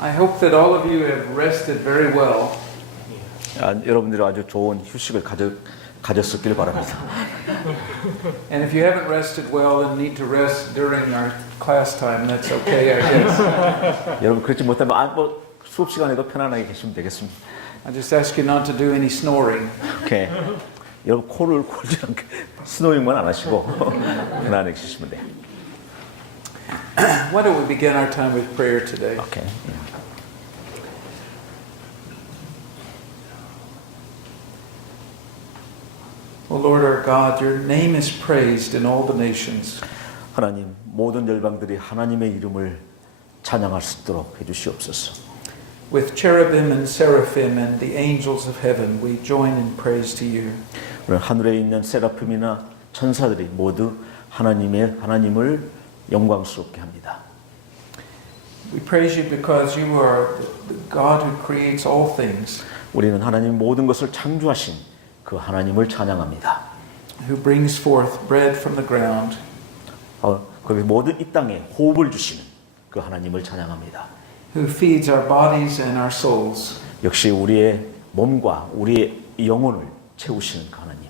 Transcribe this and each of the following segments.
I hope that all of you have rested very well. 여러분들이 아주 좋은 휴식을 가졌었길 바랍니다. And if you haven't rested well and need to rest during our class time, that's okay, I guess. 여러분 그렇지 못하면 뭐 수업 시간에도 편안하게 계시면 되겠습니다. I just ask you not to do any snoring. 오케이. 여러분 코를 골지 않게 스노잉만 안 하시고 편안하게 계시면 돼요. Why don't we begin our time with prayer today? 오케이. Oh Lord our God, your name is praised in all the nations. 하나님 모든 열방들이 하나님의 이름을 찬양할 수 있도록 해주시옵소서. With cherubim and seraphim and the angels of heaven, we join in praise to you. 오늘 하늘에 있는 세라핌이나 천사들이 모두 하나님을 영광스럽게 합니다. We praise you because you are the God who creates all things, 우리는 하나님 모든 것을 창조하신 그 하나님을 찬양합니다. who brings forth bread from the ground, 그 모든 이 땅에 호흡을 주시는 그 하나님을 찬양합니다. who feeds our bodies and our souls, 역시 우리의 몸과 우리의 영혼을 채우시는 그 하나님.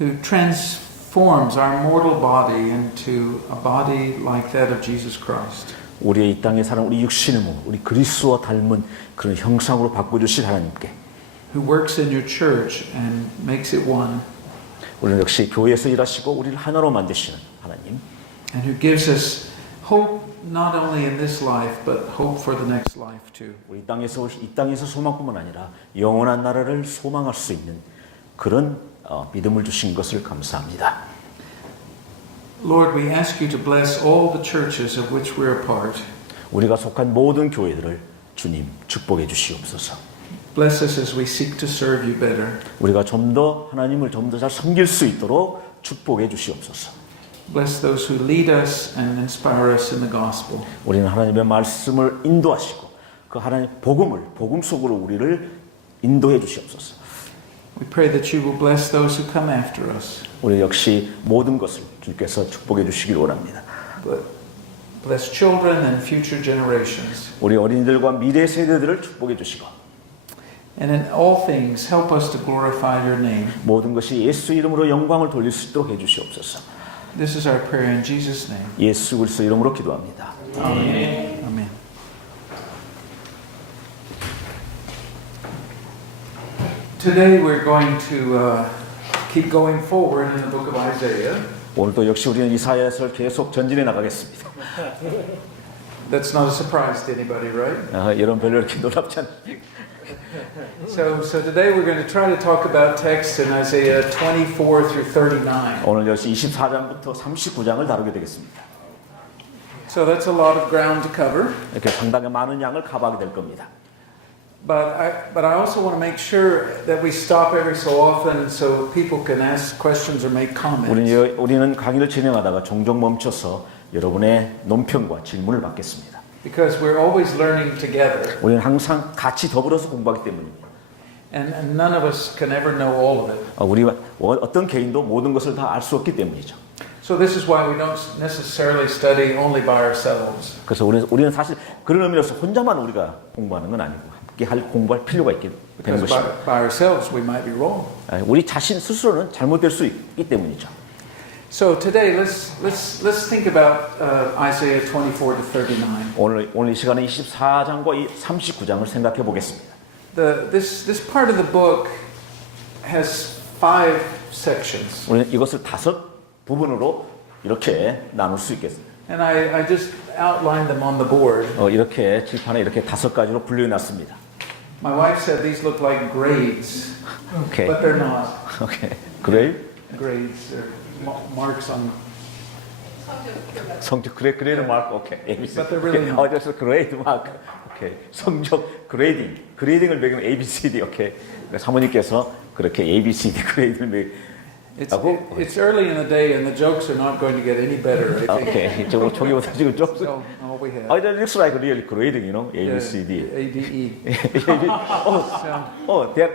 who transforms our mortal body into a body like that of Jesus Christ. 우리의 이 땅에 사는 우리 육신의 몸, 우리 그리스도와 닮은 그런 형상으로 바꿔주실 하나님께 Who works in your church and makes it one, 우리는 역시 교회에서 일하시고 우리를 하나로 만드시는 하나님. and who gives us hope not only in this life but hope for the next life too. 우리 이 땅에서 소망뿐만 아니라 영원한 나라를 소망할 수 있는 그런 믿음을 주신 것을 감사합니다. Lord, we ask you to bless all the churches of which we are part. 우리가 속한 모든 교회들을 주님 축복해 주시옵소서. Bless us as we seek to serve you better. 우리가 좀 더 하나님을 좀 더 잘 섬길 수 있도록 축복해 주시옵소서. Bless those who lead us and inspire us in the gospel. 우리는 하나님의 말씀을 인도하시고 그 하나님 복음 속으로 우리를 인도해 주시옵소서. We pray that you will bless those who come after us. 우리 역시 모든 것을 주께서 축복해 주시길 원합니다. But bless children and future generations. 우리 어린이들과 미래 세대들을 축복해 주시고 And in all things help us to glorify your name. 모든 것이 예수 이름으로 영광을 돌릴 수 있도록 해 주시옵소서. This is our prayer in Jesus' name. 예수 그리스도 이름으로 기도합니다. Amen. Amen. Today we're going to keep going forward in the book of Isaiah. 오늘도 역시 우리는 이사야서를 계속 전진해 나가겠습니다. That's not a surprise to anybody, right? 여러분 별로 이렇게 놀랍지 않아요. So today we're going to try to talk about texts in Isaiah 24 through 39. 오늘 역시 24장부터 39장을 다루게 되겠습니다. So that's a lot of ground to cover. 이렇게 상당히 많은 양을 커버하게 될 겁니다. But I also want to make sure that we stop every so often so people can ask questions or make comments. 우리는 강의를 진행하다가 종종 멈춰서 여러분의 논평과 질문을 받겠습니다. Because we're always learning together. 우리는 항상 같이 더불어서 공부하기 때문입니다. And none of us can ever know all of it. 우리가 어떤 개인도 모든 것을 다 알 수 없기 때문이죠. So this is why we don't necessarily study only by ourselves. 그래서 우리는 사실 그런 의미로서 혼자만 우리가 공부하는 건 아니고 함께 공부할 필요가 있게 되는 Because 것입니다. by ourselves we might be wrong. 우리 자신 스스로는 잘못될 수 있기 때문이죠. So today let's think about Isaiah 24 to 39. 오늘 이 시간에 24장과 이 39장을 생각해 보겠습니다. This part of the book has 5 sections. 우리는 이것을 5 부분으로 이렇게 나눌 수 있겠습니다. And I just outlined them on the board. 이렇게 칠판에 이렇게 5가지로 분류해 놨습니다. My wife said these look like grades, 오케이. but they're not. 오케이. 그레이? Grades, they're marks on. 성적 그레이드 마크. 오케이. ABC. But they're really not. 어디서 그레이드 마크. 오케이. 성적 그레이딩을 매기면 ABCD. 오케이. 사모님께서 그렇게 ABCD 그레이드를 It's early in the day, and the jokes are not going to get any better. I think. 오케이. 저기보다 지금 좀. So all we have. That looks like really grading, you know, A, B, C, D. A, D, E.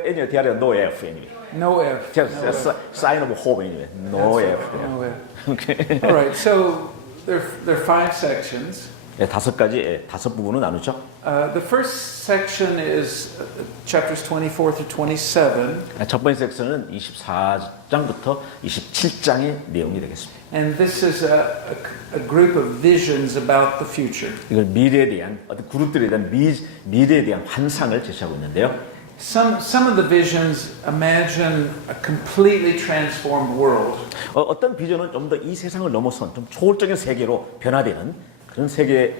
in your theory, no F anyway. No F. Just no a sign of hope anyway. No That's F. right, no F. Okay. All right. So there are 5 sections. 예, 다섯 가지, 예, 다섯 부분으로 나누죠. The first section is chapters 24 through 27. 첫 번째 섹션은 24장부터 27장의 내용이 되겠습니다. And this is a group of visions about the future. 이걸 미래에 대한 어떤 그룹들에 대한 미래에 대한 환상을 제시하고 있는데요. Some of the visions imagine a completely transformed world. 어떤 비전은 좀 더 이 세상을 넘어선 좀 초월적인 세계로 변화되는 그런 세계의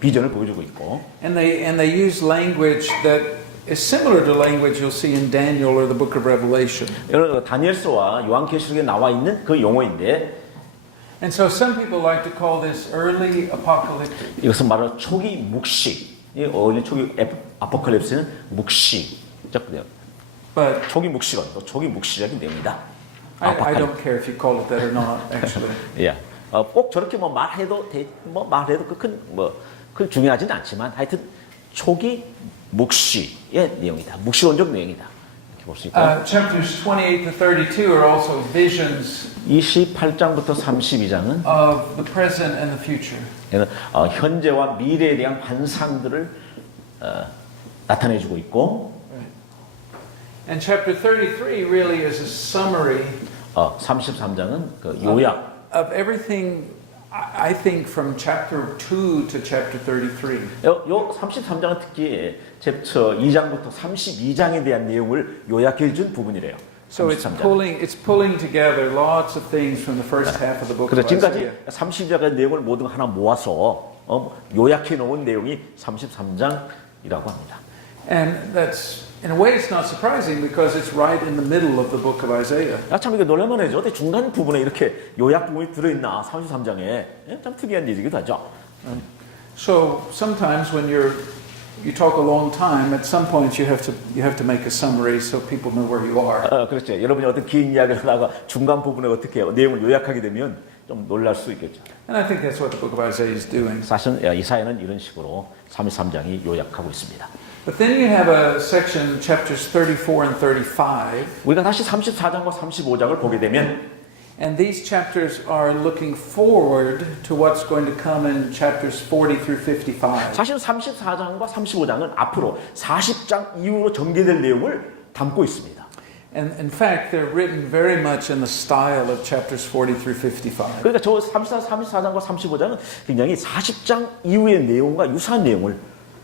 비전을 보여주고 있고, And they use language that is similar to language you'll see in Daniel or the book of Revelation. 여러 다니엘서와 요한계시록에 나와 있는 그 용어인데, And so some people like to call this early apocalyptic. 이것은 바로 초기 묵시, 어린 초기 아포칼립스는 묵시적 내용, But 초기 묵시론, 또 초기 묵시적인 내용이다. I don't care if you call it that or not, actually. 예, 꼭 저렇게 뭐 말해도 그 중요하지는 않지만 하여튼 초기 묵시의 내용이다. 묵시론적 내용이다. 이렇게 볼 수 있고. Chapters 28 to 32 are also visions 28장부터 32장은 of the present and the future. 현재와 미래에 대한 환상들을 나타내주고 있고, And chapter 33 really is a summary 33장은 그 요약. of everything, I think, from chapter 2 to chapter 33. 요 33장은 특히 챕터 2장부터 32장에 대한 내용을 요약해 준 부분이래요. So it's 33장. pulling together lots of things from the first half of the book of 그래서 지금까지 Isaiah. 32장의 내용을 모두 하나 모아서 요약해 놓은 내용이 33장이라고 합니다. And that's, in a way, it's not surprising because it's right in the middle of the book of Isaiah. 참 이게 놀랄만하죠. 어떻게 중간 부분에 이렇게 요약 부분이 들어있나 33장에 참 특이한 일이기도 하죠. So sometimes when you talk a long time, at some point you have to make a summary so people know where you are. 그렇죠. 여러분이 어떤 긴 이야기를 하다가 중간 부분에 어떻게 내용을 요약하게 되면 좀 놀랄 수 있겠죠. And I think that's what the book of Isaiah is doing. 사실 이사야는 이런 식으로 33장이 요약하고 있습니다. But then you have a section, chapters 34 and 35, 우리가 다시 34장과 35장을 보게 되면 and these chapters are looking forward to what's going to come in chapters 40 through 55. 사실 34장과 35장은 앞으로 40장 이후로 전개될 내용을 담고 있습니다. And in fact, they're written very much in the style of chapters 40 through 55. 그러니까 저 34장과 35장은 굉장히 40장 이후의 내용과 유사한 내용을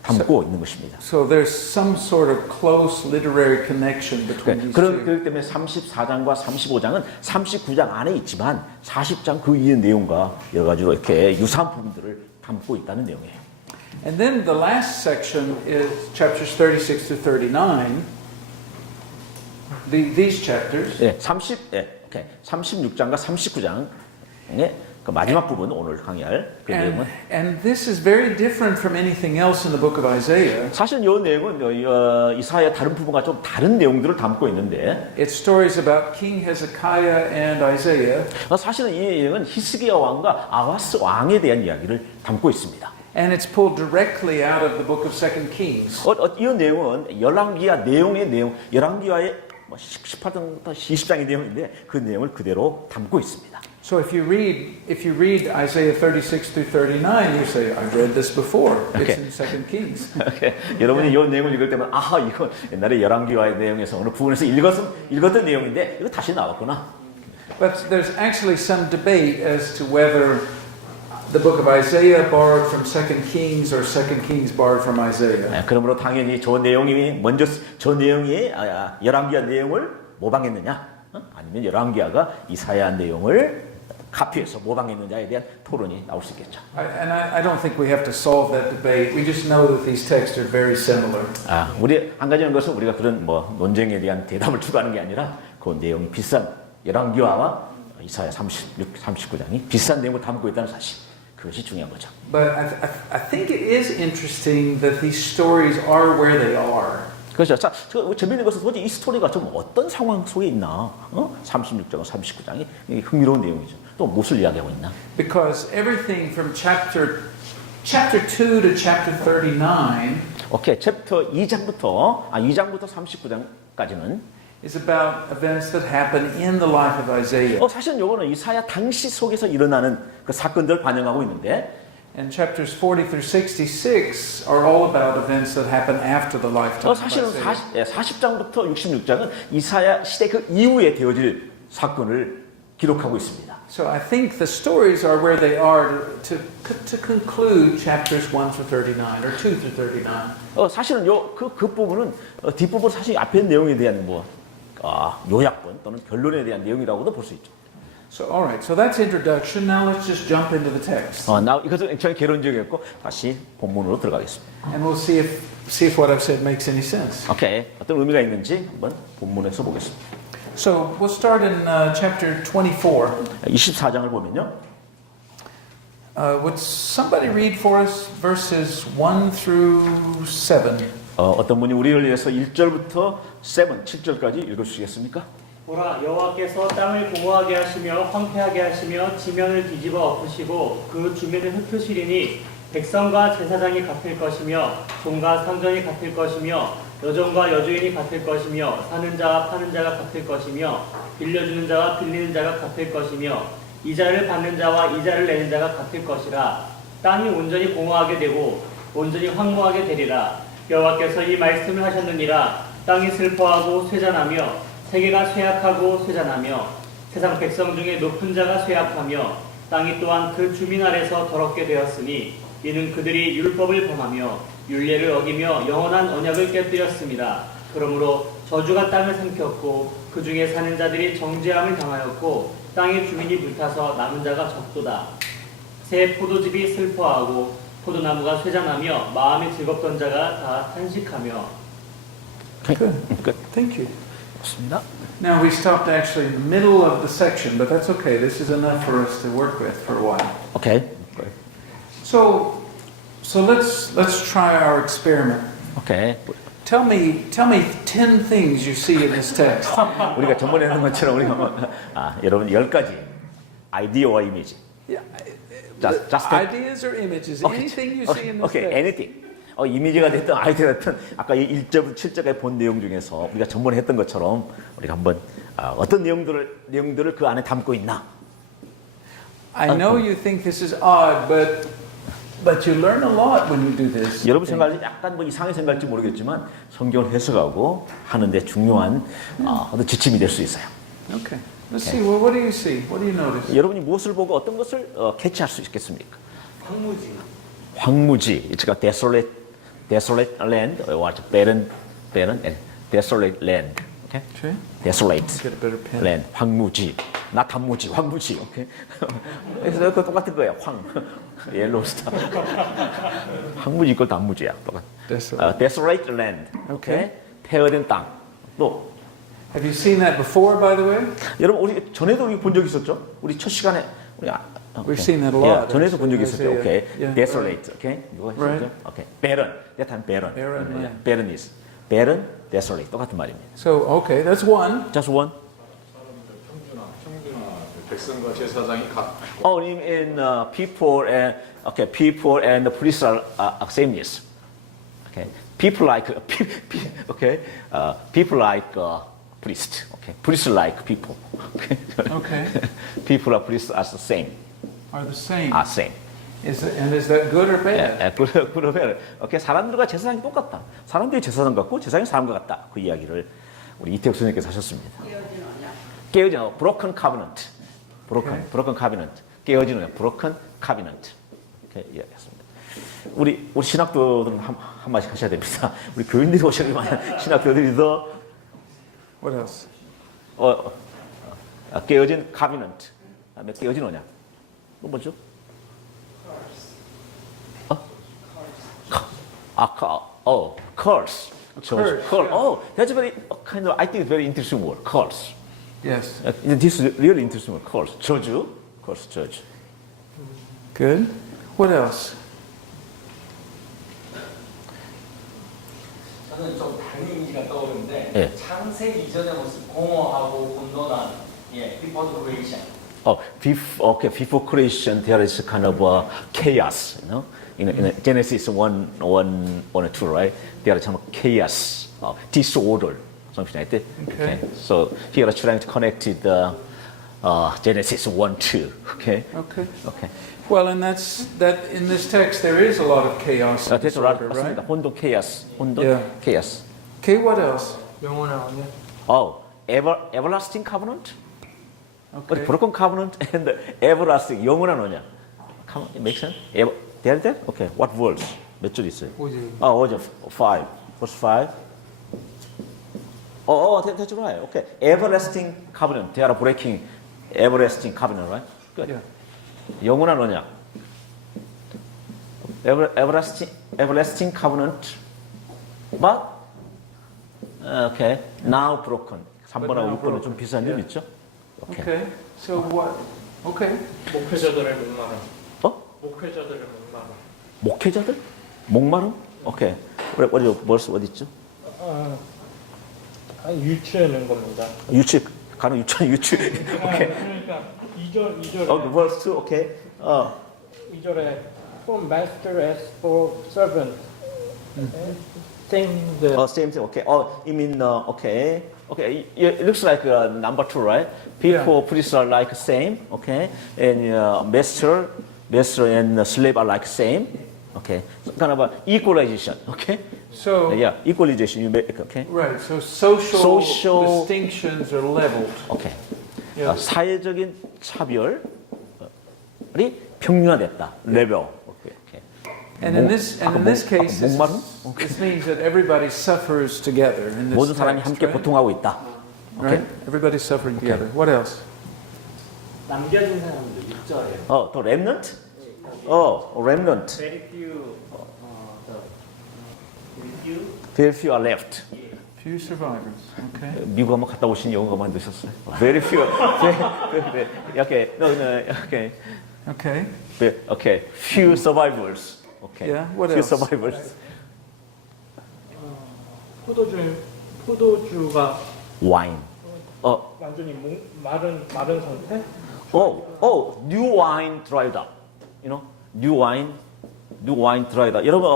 담고 있는 것입니다. So there's some sort of close literary connection between these two. 그렇기 때문에 34장과 35장은 39장 안에 있지만 40장 그 이후의 내용과 여러 가지로 이렇게 유사한 부분들을 담고 있다는 내용이에요. And then the last section is chapters 36 to 39. These chapters. 예, 36장과 39장의 그 마지막 부분 오늘 강의할 그 내용은 And this is very different from anything else in the book of Isaiah. 사실 이 내용은 이사야 다른 부분과 좀 다른 내용들을 담고 있는데 It's stories about King Hezekiah and Isaiah. 사실은 이 내용은 히스기야 왕과 아하스 왕에 대한 이야기를 담고 있습니다. And it's pulled directly out of the book of 2 Kings. 이 내용은 열왕기야 내용의 내용, 열왕기야의 18장부터 20장의 내용인데 그 내용을 그대로 담고 있습니다. So if you read Isaiah 36 through 39, you say, I've read this before. Okay. It's in 2 Kings. 여러분이 이 내용을 읽을 때면 이거 옛날에 열왕기와의 내용에서 어느 부분에서 읽었던 내용인데 이거 다시 나왔구나. But there's actually some debate as to whether the book of Isaiah borrowed from 2 Kings or 2 Kings borrowed from Isaiah. 그러므로 당연히 저 내용이 열왕기야 내용을 모방했느냐, 아니면 열왕기야가 이사야 내용을 카피해서 모방했느냐에 대한 토론이 나올 수 있겠죠. And I don't think we have to solve that debate. We just know that these texts are very similar. 우리 한 가지는 것은 우리가 그런 논쟁에 대한 대답을 추구하는 게 아니라 그 내용이 비슷한 열왕기야와 이사야 36, 39장이 비슷한 내용을 담고 있다는 사실. 그것이 중요한 거죠. But I think it is interesting that these stories are where they are. 그렇죠. 자, 재미있는 것은 도대체 이 스토리가 좀 어떤 상황 속에 있나? 36장, 39장이 흥미로운 내용이죠. 또 무엇을 이야기하고 있나? Because everything from chapter 2 to chapter 39 오케이, 챕터 2장부터 39장까지는 is about events that happen in the life of Isaiah. 사실 요거는 이사야 당시 속에서 일어나는 그 사건들을 반영하고 있는데 And chapters 40 through 66 are all about events that happen after the lifetime of 사실은 Isaiah. 40장부터 66장은 이사야 시대 그 이후에 되어질 사건을 기록하고 있습니다. So I think the stories are where they are to conclude chapters 1 through 39 or 2 through 39. 사실은 그 부분은 뒷부분 사실 앞에 내용에 대한 요약본 또는 결론에 대한 내용이라고도 볼 수 있죠. So all right, so that's introduction. Now let's just jump into the text, 이것은 굉장히 개론적이었고 다시 본문으로 들어가겠습니다. and we'll see if what I've said makes any sense. 오케이, 어떤 의미가 있는지 한번 본문에서 보겠습니다. So we'll start in chapter 24. 24장을 보면요. Would somebody read for us verses 1 through 7? 어떤 분이 우리를 위해서 1절부터 7절까지 읽어주시겠습니까? 보라 여호와께서 땅을 공허하게 하시며 황폐하게 하시며 지면을 뒤집어 엎으시고 그 주변을 흩으시리니 백성과 제사장이 같을 것이며 종과 상전이 같을 것이며 여종과 여주인이 같을 것이며 사는 자와 파는 자가 같을 것이며 빌려주는 자와 빌리는 자가 같을 것이며 이자를 받는 자와 이자를 내는 자가 같을 것이라. 땅이 온전히 공허하게 되고 온전히 황무하게 되리라. 여호와께서 이 말씀을 하셨느니라. 땅이 슬퍼하고 쇠잔하며 세계가 쇠약하고 쇠잔하며 세상 백성 중에 높은 자가 쇠약하며 땅이 또한 그 주민 아래서 더럽게 되었으니 이는 그들이 율법을 범하며 율례를 어기며 영원한 언약을 깨뜨렸습니다. 그러므로 저주가 땅을 삼켰고 그 중에 사는 자들이 정죄함을 당하였고 땅의 주민이 불타서 남은 자가 적도다. 새 포도즙이 슬퍼하고 포도나무가 쇠잔하며 마음이 즐겁던 자가 다 탄식하며. Good. Thank you. 좋습니다. Now we stopped actually in the middle of the section, but that's okay. This is enough for us to work with for a while. 오케이. So let's try our experiment. 오케이. Tell me 10 things you see in this text. 우리가 전번에 했는 것처럼 우리가 여러분 10가지 아이디어와 이미지. Yeah. Just Ideas or images, anything you see in this 오케이, text. anything. 이미지가 됐든 아이디어가 됐든 아까 이 1절부터 7절까지 본 내용 중에서 우리가 전번에 했던 것처럼 우리가 한번 어떤 내용들을 그 안에 담고 있나. I know you think this is odd, but you learn a lot when you do this. 여러분 생각이 약간 이상하게 생각할지 모르겠지만 성경을 해석하고 하는데 중요한 어떤 지침이 될 수 있어요. Okay. Let's see. Well, what do you see? What do you notice? 여러분이 무엇을 보고 어떤 것을 캐치할 수 있겠습니까? 황무지. It's a desolate land, or barren and desolate land. Okay? Okay. Desolate Get a better pen. land. 황무지. 나 단무지, 황무지. 오케이. 그래서 그 똑같은 거예요. 옐로우스타. 황무지 이걸 단무지야. 똑같. Desolate land. Okay. 폐허된 땅. 또 Have you seen that before, by the way? 여러분 우리 전에도 본 적 있었죠? 우리 첫 시간에 우리 We've seen that a lot. 전에도 본 적 있었죠. Isaiah. 오케이. Yeah. Desolate. 오케이. 이거 Right. 했었죠. 오케이. Barren. That time barren. Barren land. Barren is. Barren, desolate. 똑같은 말입니다. So, okay, that's one. Just one. 평준화 백성과 제사장이 같고 In people and the priests are sameness. Okay. People like people like priest. Okay. Priests like people. Okay. Okay. People are priests are the same. Are the same. Are same. Is that good or bad? 그러면 오케이 사람들과 제사장이 똑같다. 사람들이 제사장 같고 제사장이 사람과 같다. 그 이야기를 우리 이태욱 선생님께서 하셨습니다. 깨어진 broken covenant, broken covenant, 깨어지는 broken covenant 이렇게 이야기했습니다. 우리 신학도들은 한 마디 하셔야 됩니다. 우리 교인들이 오시기만 신학교들이 더 What else? 깨어진 covenant, 그다음에 깨어진 언약. 또 뭐죠? curse. Curse, Curse. Oh, that's a very kind of. I think it's very interesting word. Curse. Yes. This is really interesting word. Curse. 저주. Curse. 저주. Good. What else? 저는 좀 다른 이미지가 떠오르는데 예. 창세 이전의 모습 공허하고 혼돈한 before the creation. Before creation, there is kind of chaos. In Genesis 1 and 2, right? There is some chaos, disorder, something like that. Okay. So here I'm trying to connect the Genesis 1, 2. Okay. Okay. Okay. Well, and that's that in this text there is a lot of chaos and 대충 disorder, 맞습니다. right? 혼돈, chaos, 혼돈, Yeah. chaos. Okay, what else? 영원한 언약. Everlasting covenant. Okay. broken covenant and everlasting 영원한 언약. It makes sense? There, there? Okay. What verse? 몇 줄 있어요? 오죠. 5. Verse 5. That's right. Okay. Everlasting covenant. They are breaking everlasting covenant, right? Good. Yeah. 영원한 언약. Everlasting covenant. But okay. Now broken. 3번하고 6번은 좀 비슷한 점 있죠? Okay. So what? Okay. 목회자들의 목마름. 어? 목회자들의 목마름. 목회자들? 목마름? 오케이. what verse 어디 있죠? 유추하는 겁니다. 유치 가는 유치. 오케이. 그러니까 2절에 verse 2. 오케이. 2절에 from master as for servant. Same the same thing. Okay. You mean okay. Okay. It looks like number 2, right? People, priests are like same. Okay. And master and slave are like same. Okay. So kind of a equalization. Okay. So Yeah. Equalization. You make okay. right. So social distinctions are leveled. 오케이. Yeah. 사회적인 차별이 평준화됐다. 레벨. 오케이. And in this case, 목마름? this means that everybody suffers together in this 모든 사람이 text, 함께 right? 고통하고 있다. Right? Everybody's suffering together. What else? 남겨진 사람들 6절에 또 remnant? remnant. very few Very few are left. Few survivors. Okay. 미국 한번 갔다 오신 영어가 만드셨어요. Very few. Okay. No. Okay. Okay. Okay. Few survivors. Okay. Yeah, what Few else? survivors. 포도주가 Wine. 완전히 마른 상태? New wine dried up. You know, new wine dried up. 여러분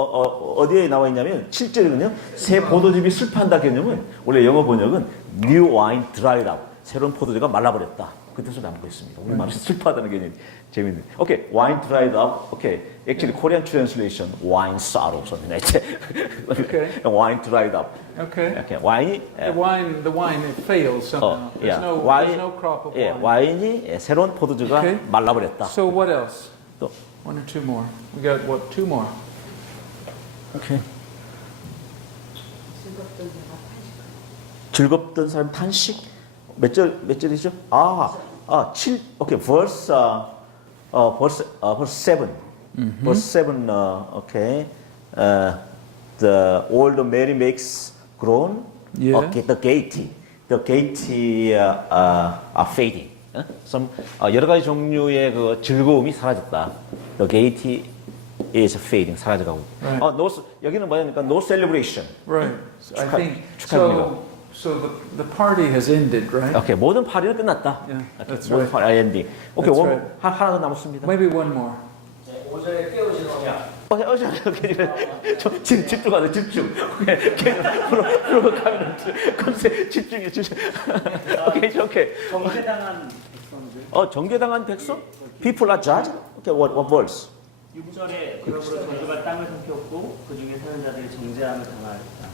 어디에 나와 있냐면 7절이거든요. 새 포도즙이 슬퍼한다 개념은 원래 영어 번역은 new wine dried up. 새로운 포도주가 말라버렸다. 그 뜻을 담고 있습니다. 우리 말에서 슬퍼하다는 개념이 재밌는. Okay, wine dried up. Okay, actually Korean translation wine sorrow something like that. Okay. wine dried up. Okay. Okay, 와인이 The wine it fails somehow. There's no crop of wine. 와인이 새로운 포도주가 Okay. 말라버렸다. So what else? 또 One or two more. We got what? Two more. 오케이. 즐겁던 사람 탄식 몇 절이죠? 7. 오케이. verse 7. verse 7 okay. The old Mary makes groan. Yeah. Okay, the gate are fading. Some 여러 가지 종류의 그 즐거움이 사라졌다. The gate is fading. 사라져가고. Right. 여기는 뭐냐니까 no celebration. Right. So I think 축하합니다. so. The party has ended, right? 오케이, 모든 파리는 끝났다. Yeah, 오케이, that's 모든 right. 파리 엔딩. 오케이, That's 원, right. 하나 더 남았습니다. Maybe one more. 5절에 깨우신 언약. 집중하자, 집중. 프로 가면 컨셉 집중해. 오케이. 정죄당한 백성들 정죄당한 백성? People are judged? Okay, what verse? 6절에 그러므로 저주가 땅을 삼켰고 그 중에 사는 자들이 정죄함을 당하였다.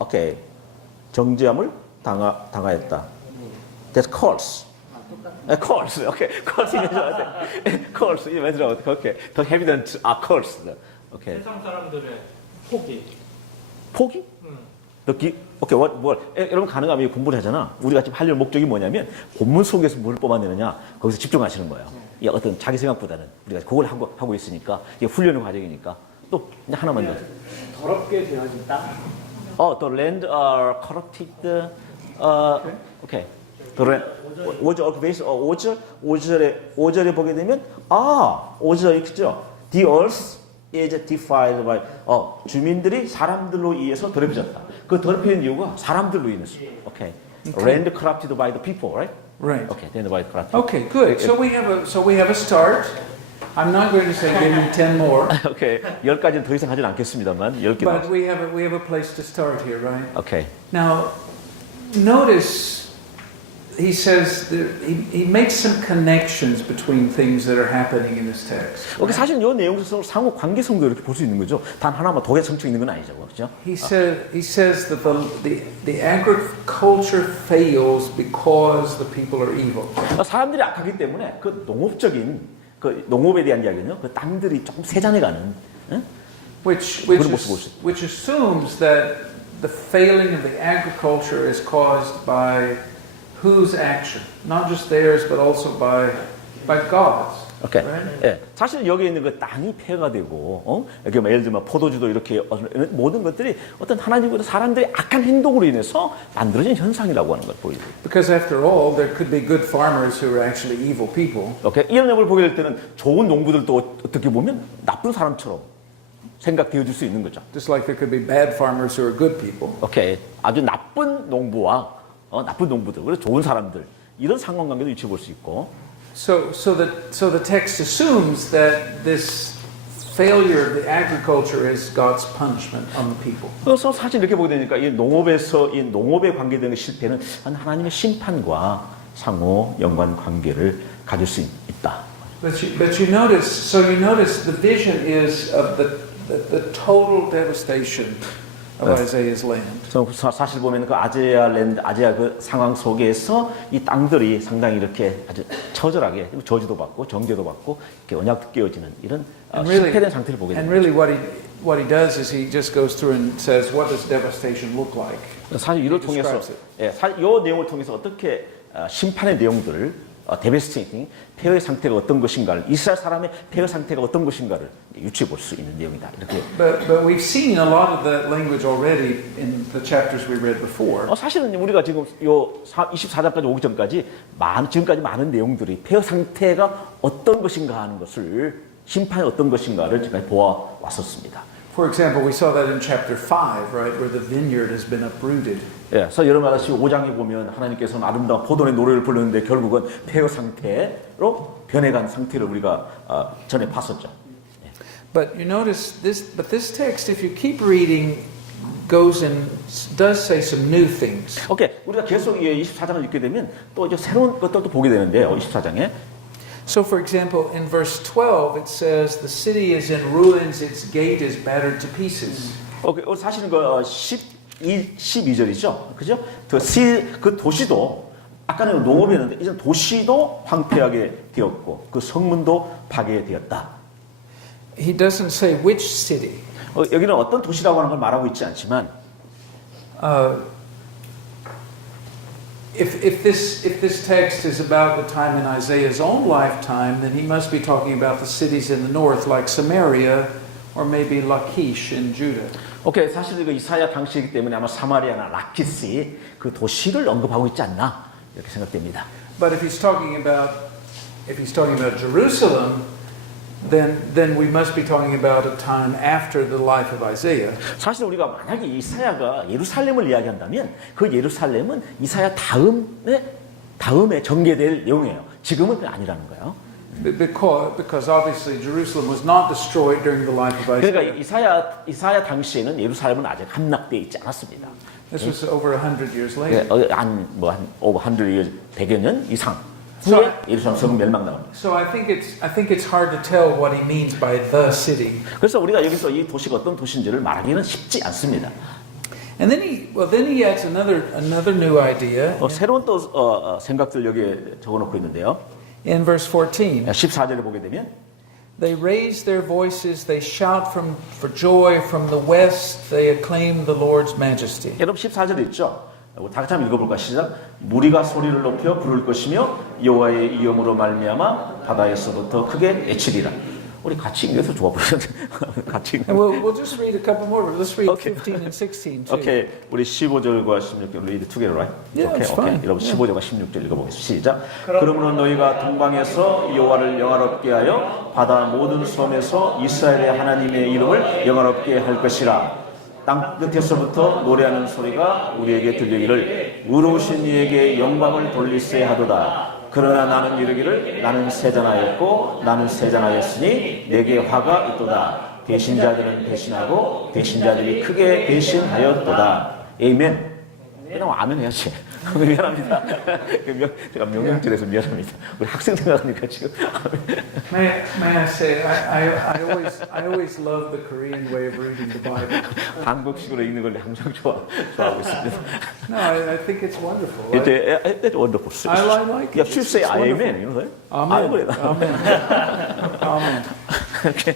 오케이. 정죄함을 당하였다. That's curse. curse. 오케이. curse curse. 이제 들어. 오케이. The inhabitants are cursed. 오케이. 세상 사람들의 포기. 포기? 오케이, 여러분 가능하면 공부를 하잖아. 우리가 지금 하려는 목적이 뭐냐면 본문 속에서 뭘 뽑아내느냐 거기서 집중하시는 거예요. 이 어떤 자기 생각보다는 우리가 그걸 하고 있으니까 이게 훈련의 과정이니까 또 하나만 더. 더럽게 되어진 땅 The land are corrupted. 오케이. 오절에 보게 되면 5절에 있죠. The earth is defiled by 주민들이 사람들로 의해서 더럽혀졌다. 그 더럽히는 이유가 사람들로 인해서. 오케이. Land corrupted by the people, right? Right. Okay, land by corrupted. Okay, good. So we have a start. I'm not going to say give me 10 more, 오케이. 10가지는 더 이상 하진 않겠습니다만 10개 but 나왔어. we have a place to start here, right? 오케이. Now, notice he says he makes some connections between things that are happening in this text. 사실 이 내용에서 상호 관계성도 이렇게 볼 수 있는 거죠. 단 하나만 독에 성청 있는 건 아니죠, 그렇죠? He says that the agriculture fails because the people are evil. 사람들이 악하기 때문에 그 농업적인 그 농업에 대한 이야기는요, 그 땅들이 조금 세잔해가는, 응? Which assumes that the failing of the agriculture is caused by whose action? Not just theirs, but also by God's. 오케이. Right? 예, 사실 여기 있는 그 땅이 폐가 되고, 이렇게 예를 들면 포도주도 이렇게 모든 것들이 어떤 하나님보다 사람들의 악한 행동으로 인해서 만들어진 현상이라고 하는 걸 보여요. Because after all, there could be good farmers who are actually evil people. 오케이. 이런 내용을 보게 될 때는 좋은 농부들도 어떻게 보면 나쁜 사람처럼 생각되어질 수 있는 거죠. Just like there could be bad farmers who are good people. 오케이. 아주 나쁜 농부와 나쁜 농부들, 그래서 좋은 사람들 이런 상관관계도 유추해 볼 수 있고. So the text assumes that this failure of the agriculture is God's punishment on the people. 그래서 사실 이렇게 보게 되니까 이 농업에서 이 농업에 관계되는 실패는 하나님의 심판과 상호 연관 관계를 가질 수 있다. But you notice the vision is of the total devastation of Isaiah's land. 그래서 사실 보면 그 아제아 그 상황 속에서 이 땅들이 상당히 이렇게 아주 처절하게 저주도 받고 정죄도 받고 이렇게 언약도 깨어지는 이런 실패된 상태를 보게 And 됩니다. really what he does is he just goes through and says, what does devastation look like? 사실 이를 통해서 사실 이 내용을 통해서 어떻게 심판의 내용들을 데베스테이팅 폐허의 상태가 어떤 것인가를 이스라엘 사람의 폐허 상태가 어떤 것인가를 유추해 볼 수 있는 내용이다. 이렇게. But we've seen a lot of that language already in the chapters we read before. 사실은 우리가 지금 요 24장까지 오기 전까지 지금까지 많은 내용들이 폐허 상태가 어떤 것인가 하는 것을 심판이 어떤 것인가를 지금까지 보아 왔었습니다. For example, we saw that in chapter 5, right, where the vineyard has been uprooted. 예, 그래서 여러분 아시 5장에 보면 하나님께서는 아름다운 포도의 노래를 부르는데 결국은 폐허 상태로 변해간 상태를 우리가 전에 봤었죠. But you notice this text, if you keep reading, goes and does say some new things. 오케이, 우리가 계속 24장을 읽게 되면 또 이제 새로운 것들도 보게 되는데요. 24장에. So, for example, in verse 12, it says, "The city is in ruins; its gate is battered to pieces." 오케이, 사실은 그 12절이죠, 그죠? 그 도시도 아까는 농업이었는데 이제 도시도 황폐하게 되었고 그 성문도 파괴되었다. He doesn't say which city. 여기는 어떤 도시라고 하는 걸 말하고 있지 않지만. If this text is about the time in Isaiah's own lifetime, then he must be talking about the cities in the north, like Samaria, or maybe Lachish in Judah. 오케이, 사실 이거 이사야 당시이기 때문에 아마 사마리아나 라키시 그 도시를 언급하고 있지 않나 이렇게 생각됩니다. But if he's talking about Jerusalem, then we must be talking about a time after the life of Isaiah. 사실 우리가 만약에 이사야가 예루살렘을 이야기한다면 그 예루살렘은 이사야 다음에 전개될 내용이에요. 지금은 아니라는 거예요. Because obviously Jerusalem was not destroyed during the life of Isaiah. 그러니까 이사야 당시에는 예루살렘은 아직 함락되어 있지 않았습니다. This was over 100 years later. 한 over 100여 년 이상 후에 예루살렘 성은 멸망당합니다. So I think it's hard to tell what he means by the city. 그래서 우리가 여기서 이 도시가 어떤 도시인지를 말하기는 쉽지 않습니다. And then he adds another new idea. 새로운 또 생각들 여기에 적어놓고 있는데요. In verse 14, 14절에 보게 되면 they raise their voices, they shout for joy from the west, they acclaim the Lord's majesty. 여러분 14절에 있죠. 다 같이 한번 읽어볼까 시작. 무리가 소리를 높여 부를 것이며 여호와의 이름으로 말미암아 바다에서부터 크게 외치리라. 우리 같이 읽어서 좋아 보이는데 같이. And we'll just read a couple more. Let's read 15 and 16 too. 오케이, 우리 15절과 16절 read together, right? Yeah, 오케이, it's fine. 여러분 15절과 16절 읽어보겠습니다. 시작. 그러므로 너희가 동방에서 여호와를 영화롭게 하여 바다 모든 섬에서 이스라엘의 하나님의 이름을 영화롭게 할 것이라. 땅 끝에서부터 노래하는 소리가 우리에게 들리기를 의로우신 이에게 영광을 돌리세 하도다. 그러나 나는 이르기를 나는 세잔하였고 나는 세잔하였으니 내게 화가 있도다. 대신자들은 대신하고 대신자들이 크게 대신하였도다. 아멘. 왜냐면 아멘 해야지. 미안합니다. 제가 명령절에서 미안합니다. 우리 학생 생각하니까 지금. May I say, I always love the Korean way of reading the Bible. 한국식으로 읽는 걸 항상 좋아하고 있습니다. No, I think it's wonderful. It's wonderful. I like it. You should say It's amen. You know that? Amen. Amen. Amen.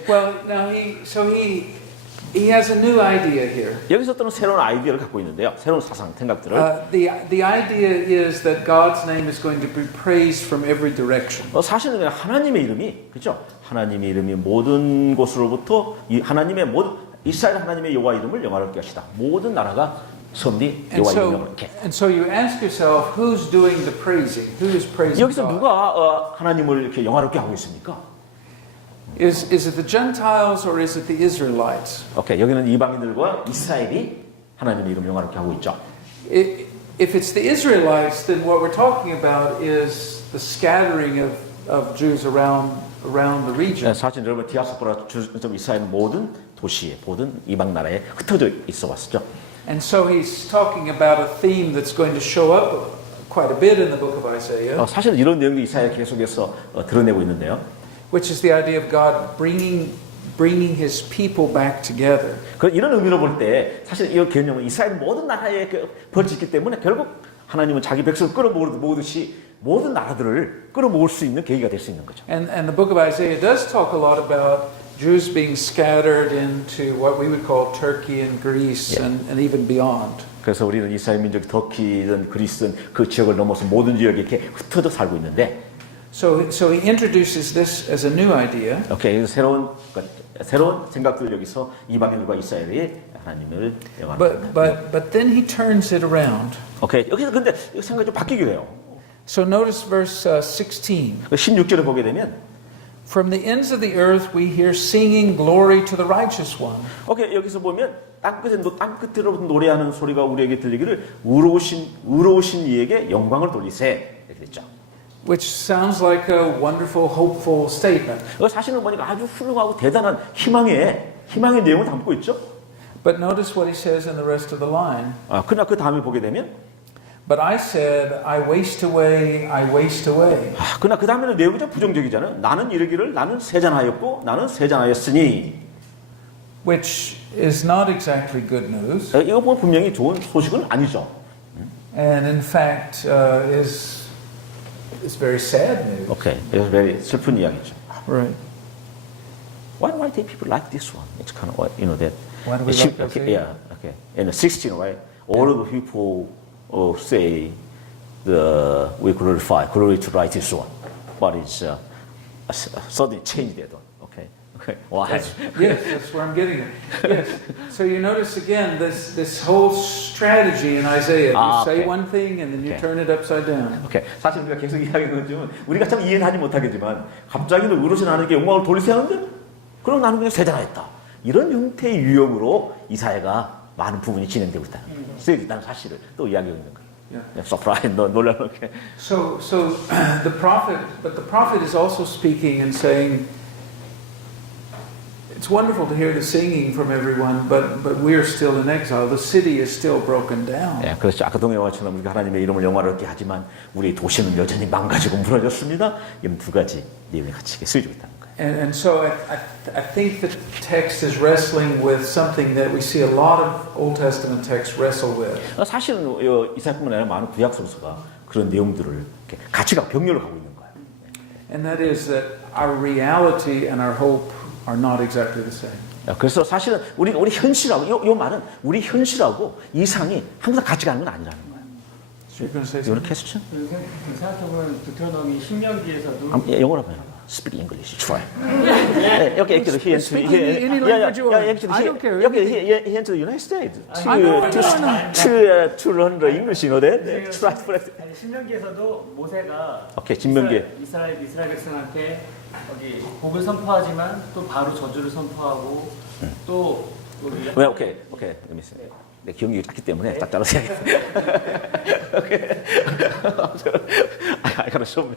Well, now he has a new idea here. 여기서 또는 새로운 아이디어를 갖고 있는데요. 새로운 사상, 생각들을. The idea is that God's name is going to be praised from every direction. 사실은 그냥 하나님의 이름이 그렇죠? 하나님의 이름이 모든 곳으로부터 이 하나님의 모든 이스라엘 하나님의 여호와 이름을 영화롭게 하시다. 모든 나라가 섬리 여호와 이름을 이렇게. And so you ask yourself, who's doing the praising? Who is praising 여기서 God? 누가 하나님을 이렇게 영화롭게 하고 있습니까? Is it the Gentiles or is it the Israelites? 오케이, 여기는 이방인들과 이스라엘이 하나님의 이름을 영화롭게 하고 있죠. If it's the Israelites, then what we're talking about is the scattering of Jews around the region. 사실 여러분 디아스포라 좀 이스라엘 모든 도시에 모든 이방 나라에 흩어져 있어 왔었죠. And so he's talking about a theme that's going to show up quite a bit in the book of Isaiah, 사실 이런 내용도 이사야 계속해서 드러내고 있는데요. which is the idea of God bringing His people back together. 이런 의미로 볼 때 사실 이 개념은 이스라엘 모든 나라에 벌어지기 때문에 결국 하나님은 자기 백성을 끌어모으듯이 모든 나라들을 끌어모을 수 있는 계기가 될 수 있는 거죠. And the book of Isaiah does talk a lot about Jews being scattered into what we would call Turkey and Greece and even beyond. 그래서 우리는 이스라엘 민족이 터키든 그리스든 그 지역을 넘어서 모든 지역에 이렇게 흩어져 살고 있는데. So he introduces this as a new idea. 오케이, 새로운 생각들 여기서 이방인들과 이스라엘이 하나님을 영화롭게. But then he turns it around. 오케이, 여기서 근데 생각이 좀 바뀌기도 해요. So notice verse 16. 16절을 보게 되면, From the ends of the earth we hear singing glory to the righteous one. 오케이, 여기서 보면 땅끝으로부터 노래하는 소리가 우리에게 들리기를 의로우신 이에게 영광을 돌리세 이렇게 됐죠. Which sounds like a wonderful, hopeful statement. 사실은 보니까 아주 훌륭하고 대단한 희망의 내용을 담고 있죠. But notice what he says in the rest of the line. 그러나 그 다음에 보게 되면, But I said, I waste away, I waste away. 그러나 그 다음에는 내용이 좀 부정적이잖아요. 나는 이르기를 나는 세잔하였고 나는 세잔하였으니. Which is not exactly good news. 이거 보면 분명히 좋은 소식은 아니죠. And in fact, it's very sad news. 오케이, 이거 very 슬픈 이야기죠. Right. Why take people like this one? It's kind of that. Why do we like this? Yeah, okay. In the 16, right? All of the people say we glorify, glory to righteous one, but it's suddenly changed that one. Okay. Why? Yes, that's where I'm getting it. Yes. So you notice again this whole strategy in Isaiah. You say okay. one thing and then you turn it upside down. 오케이. 사실 우리가 계속 이야기하는 건 우리가 참 이해는 하지 못하겠지만 갑자기는 의로신 하나님께 영광을 돌리세요 하는데 그럼 나는 그냥 세잔하였다. 이런 형태의 유형으로 이사야가 많은 부분이 진행되고 있다는 사실을 또 이야기하고 있는 거예요. 서프라이즈 놀라게. So the prophet is also speaking and saying, it's wonderful to hear the singing from everyone, but we're still in exile. The city is still broken down. 예, 그렇죠. 아까 동영화처럼 우리가 하나님의 이름을 영화롭게 하지만 우리 도시는 여전히 망가지고 무너졌습니다. 이런 두 가지 내용이 같이 쓰여지고 있다는 거예요. And so I think the text is wrestling with something that we see a lot of Old Testament texts wrestle with. 사실은 이사야뿐만 아니라 많은 구약 성서가 그런 내용들을 이렇게 같이 병렬을 하고 있는 거예요. And that is that our reality and our hope are not exactly the same. 그래서 사실은 우리 현실하고 이 말은 우리 현실하고 이상이 항상 같이 가는 건 아니라는 거예요. So you're going to say You want something? a question? 생각해보면 deuteronomy 신명기에서도 영어로 해봐. Speak English. Try. 여기 actually he went to Speak any language you want. actually I don't care. 여기 he went to the United States I know. to learn the English. You know that? Try to practice. 아니, 신명기에서도 모세가 오케이, 신명기. 이스라엘 백성한테 여기 복을 선포하지만 또 바로 저주를 선포하고 또 왜 오케이. 내 기억력이 작기 때문에 딱 따라서 해야겠다. I gotta show me.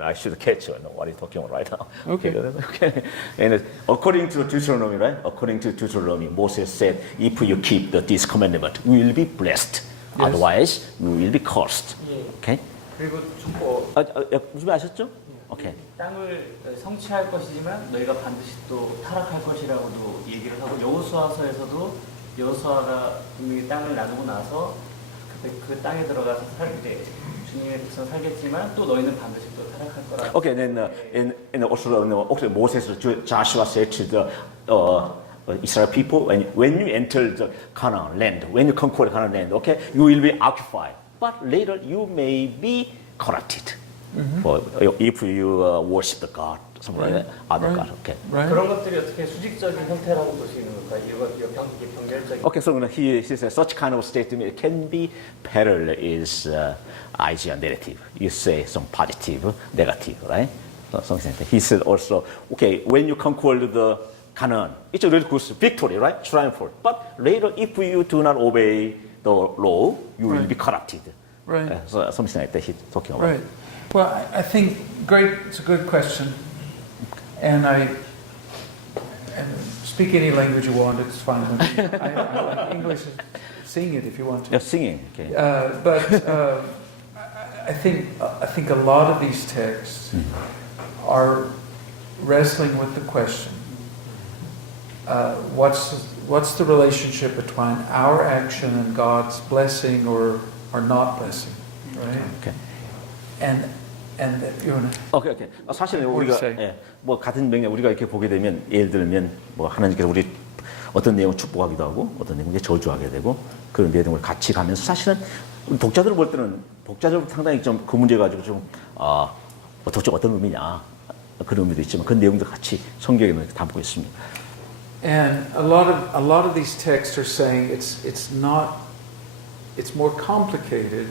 I should catch you. What are you talking about right now? Okay. And according to Deuteronomy, right? According to Deuteronomy, Moses said, "If you keep this commandment, we will be blessed." Otherwise, you will be cursed. 예. Okay? 그리고 무슨 말 아셨죠? 오케이. 땅을 성취할 것이지만 너희가 반드시 또 타락할 것이라고도 얘기를 하고 여호수아서에서도 여호수아가 분명히 땅을 나누고 나서 그 땅에 들어가서 살 때 주님의 백성 살겠지만 또 너희는 반드시 또 타락할 거라. Okay, then in also Moses, Joshua said to the Israel people, when you enter the Canaan land, when you conquer Canaan land, okay, you will be occupied, but later you may be corrupted. For if you worship the God, something like that, other God, okay. Right? 그런 것들이 어떻게 수직적인 형태라고 보시는 건가요? 이거 병렬적인. Okay, so he says such kind of statement can be parallel is idea narrative. You say some positive, negative, right? Something like that. He said also, okay, when you conquer the Canaan, it's a really good victory, right? Triumphal. But later, if you do not obey the law, you will be corrupted. Right. So something like that he's talking about. Right. Well, I think it's a good question, and speak any language you want. It's fine with me. I like English. Sing it if you want to. Yeah, singing. Okay. But I think a lot of these texts are wrestling with the question: what's the relationship between our action and God's blessing or not blessing, right? Okay. And you know. 오케이. 사실은 우리가 뭐 같은 맥락 우리가 이렇게 보게 되면 예를 들면 뭐 하나님께서 우리 어떤 내용을 축복하기도 하고 어떤 내용을 저주하게 되고 그런 내용을 같이 가면서 사실은 독자들 볼 때는 독자들 상당히 좀 그 문제 가지고 좀 도대체 어떤 의미냐 그런 의미도 있지만 그 내용도 같이 성경에 담고 있습니다. And a lot of these texts are saying it's more complicated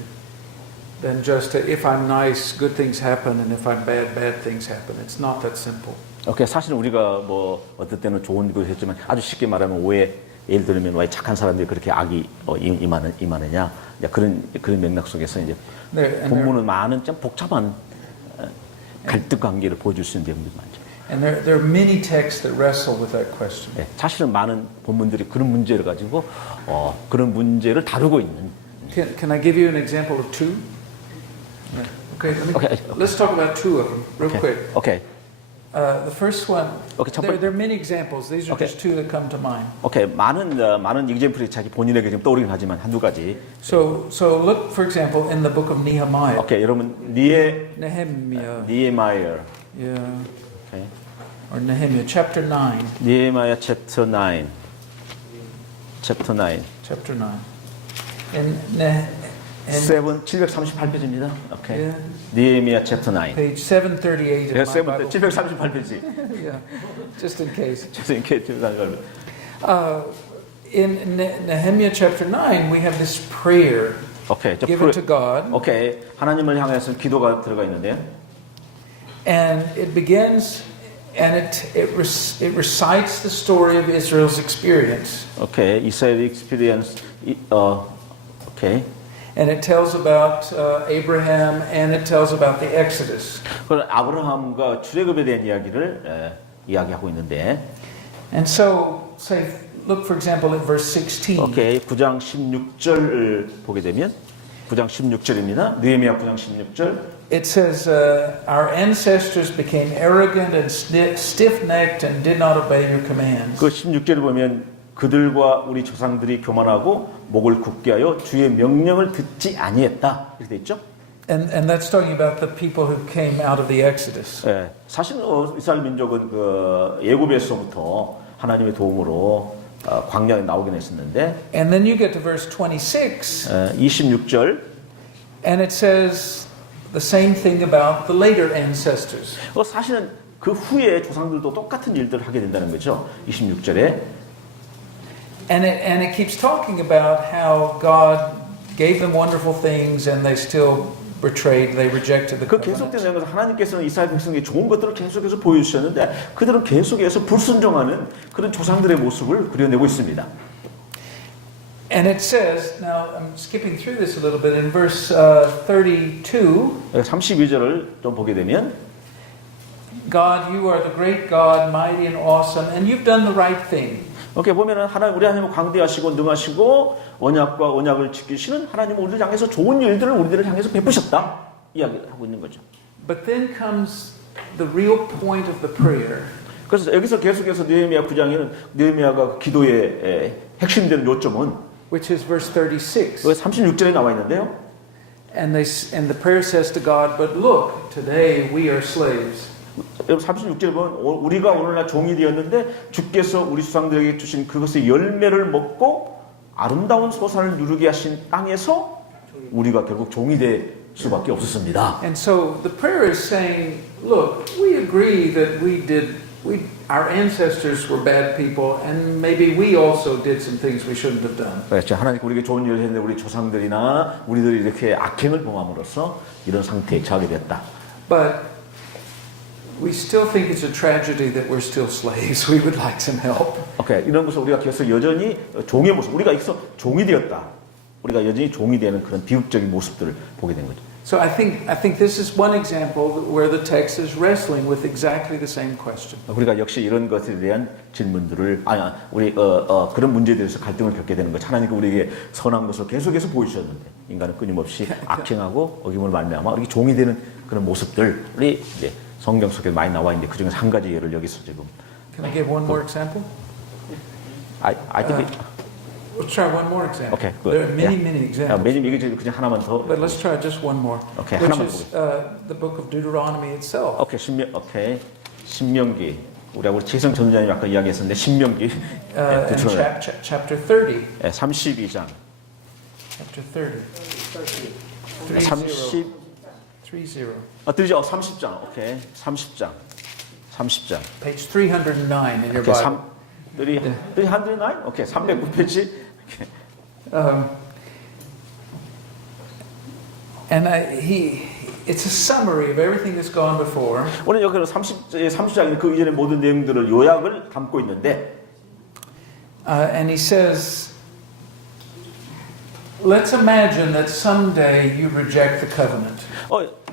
than just if I'm nice, good things happen, and if I'm bad, bad things happen. It's not that simple. 오케이, 사실 우리가 뭐 어떨 때는 좋은 걸 했지만 아주 쉽게 말하면 왜 예를 들면 왜 착한 사람들이 그렇게 악이 임하느냐 그런 맥락 속에서 이제 본문은 많은 좀 복잡한 갈등 관계를 보여줄 수 있는 내용들이 많죠. And there are many texts that wrestle with that question. 네, 사실은 많은 본문들이 그런 문제를 가지고 그런 문제를 다루고 있는. Can I give you an example of two? Okay, let's talk about two of them real quick. Okay. The first one, Okay, there are many examples. These are just two that come to mind. Okay, 많은 example이 자기 본인에게 지금 떠오르긴 하지만 한두 가지. So look, for example, in the book of Nehemiah. Okay, 여러분 Nehemiah. Nehemiah. Yeah. Okay. Or Nehemiah, chapter 9. Nehemiah chapter 9. Chapter 9. Chapter 9. And 738페이지입니다. Okay. Yeah. Nehemiah chapter 9. Page 738 of my Bible. 738페이지. Yeah, just in case. In Nehemiah chapter 9, we have this prayer Okay. given to God. Okay. 하나님을 향해서 기도가 들어가 있는데요. And it begins, and it recites the story of Israel's experience. Okay. Israel experience. Okay. And it tells about Abraham, and it tells about the Exodus. 그런 아브라함과 출애굽에 대한 이야기를 이야기하고 있는데. And so, look for example at verse 16. 오케이. 9장 16절을 보게 되면 9장 16절입니다. 느헤미야 9장 16절. It says, our ancestors became arrogant and stiff-necked and did not obey your commands. 그 16절을 보면 그들과 우리 조상들이 교만하고 목을 굳게 하여 주의 명령을 듣지 아니했다. 이렇게 돼 있죠? And that's talking about the people who came out of the Exodus. 예, 사실 이스라엘 민족은 그 예고에서부터 하나님의 도움으로 광야에 나오긴 했었는데. And then you get to verse 26. 26절. And it says the same thing about the later ancestors. 사실은 그 후에 조상들도 똑같은 일들을 하게 된다는 거죠. 26절에. And it keeps talking about how God gave them wonderful things and they still they rejected the 그 covenant. 계속된 내용에서 하나님께서는 이스라엘 백성에게 좋은 것들을 계속해서 보여주셨는데 그들은 계속해서 불순종하는 그런 조상들의 모습을 그려내고 있습니다. And it says, now I'm skipping through this a little bit, in verse 32, 32절을 좀 보게 되면 God, you are the great God, mighty and awesome, and you've done the right thing. 이렇게 보면은 하나님 우리 하나님은 광대하시고 능하시고 언약과 언약을 지키시는 하나님은 우리를 향해서 좋은 일들을 우리들을 향해서 베푸셨다 이야기를 하고 있는 거죠. But then comes the real point of the prayer. 그래서 여기서 계속해서 느헤미야 9장에는 느헤미야가 기도의 핵심되는 요점은 Which is verse 36. 36절에 나와 있는데요. And the prayer says to God, but look, today we are slaves. 여러분 36절에 보면 우리가 오늘날 종이 되었는데 주께서 우리 조상들에게 주신 그것의 열매를 먹고 아름다운 소산을 누리게 하신 땅에서 우리가 결국 종이 될 수밖에 없었습니다. And so the prayer is saying, look, we agree that our ancestors were bad people, and maybe we also did some things we shouldn't have done. 그렇죠. 하나님 우리에게 좋은 일을 했는데 우리 조상들이나 우리들이 이렇게 악행을 범함으로써 이런 상태에 처하게 됐다. But we still think it's a tragedy that we're still slaves. We would like some help. 오케이. 이런 것을 우리가 계속 여전히 종의 모습, 우리가 여기서 종이 되었다. 우리가 여전히 종이 되는 그런 비극적인 모습들을 보게 된 거죠. So I think this is one example where the text is wrestling with exactly the same question. 우리가 역시 이런 것에 대한 질문들을 그런 문제에 대해서 갈등을 겪게 되는 거죠. 하나님께 우리에게 선한 것을 계속해서 보여주셨는데 인간은 끊임없이 악행하고 어김을 말미암아 이렇게 종이 되는 그런 모습들이 이제 성경 속에 많이 나와 있는데 그 중에서 한 가지 예를 여기서 지금 Can I give one more example? I think Let's try one more example. Okay, good. There are many examples. 매님 이게 그냥 하나만 더. But let's try just one more. Okay, which 하나만 is the book of Deuteronomy itself. 신명기. 우리 최성 전도자님 아까 이야기했었는데 신명기. And chapter 30. 32장. Chapter 30. 30. 30. 들으죠? 30장. 오케이. 30장. Page 309 in your Bible. 309? 오케이. 309페이지. And it's a summary of everything that's gone before. 오늘 여기는 30장에 그 이전의 모든 내용들을 요약을 담고 있는데 And he says, let's imagine that someday you reject the covenant.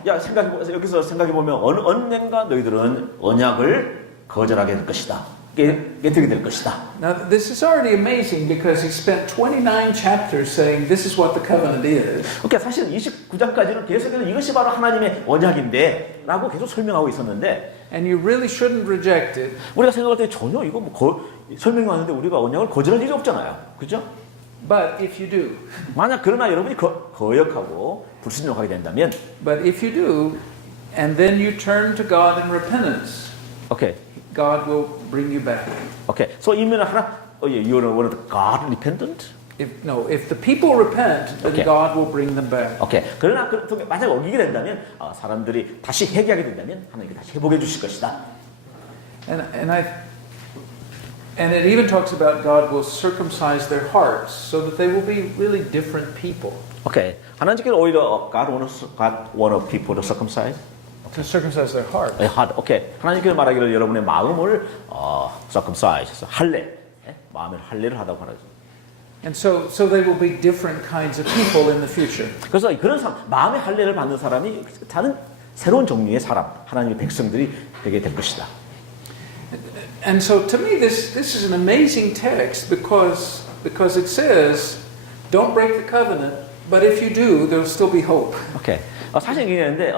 여기서 생각해 보면 언젠가 너희들은 언약을 거절하게 될 것이다. 깨뜨리게 될 것이다. Now this is already amazing because he spent 29 chapters saying this is what the covenant is. 그러니까 사실 29장까지는 계속해서 이것이 바로 하나님의 언약인데 라고 계속 설명하고 있었는데 And you really shouldn't reject it. 우리가 생각할 때 전혀 이거 설명이 왔는데 우리가 언약을 거절할 일이 없잖아요. 그죠? But if you do. 만약 그러나 여러분이 거역하고 불순종하게 된다면 But if you do and then you turn to God in repentance. 오케이. God will bring you back. Okay, so 이면 you are one of the God repentant? If the people repent, then Okay. God will bring them back. Okay, 그러나 만약 어기게 된다면 사람들이 다시 회개하게 된다면 하나님께 다시 회복해 주실 것이다. And it even talks about God will circumcise their hearts so that they will be really different people. Okay, 하나님께서 오히려 God want people to circumcise. To circumcise their heart. heart. Okay, 하나님께서 말하기를 여러분의 마음을 circumcise, 마음을 할례를 하다고 말하죠. And so they will be different kinds of people in the future. 그래서 그런 마음의 할례를 받는 사람이 다른 새로운 종류의 사람, 하나님의 백성들이 되게 될 것이다. And so to me this is an amazing text because it says don't break the covenant, but if you do, there'll still be hope. 오케이. 사실 이랬는데,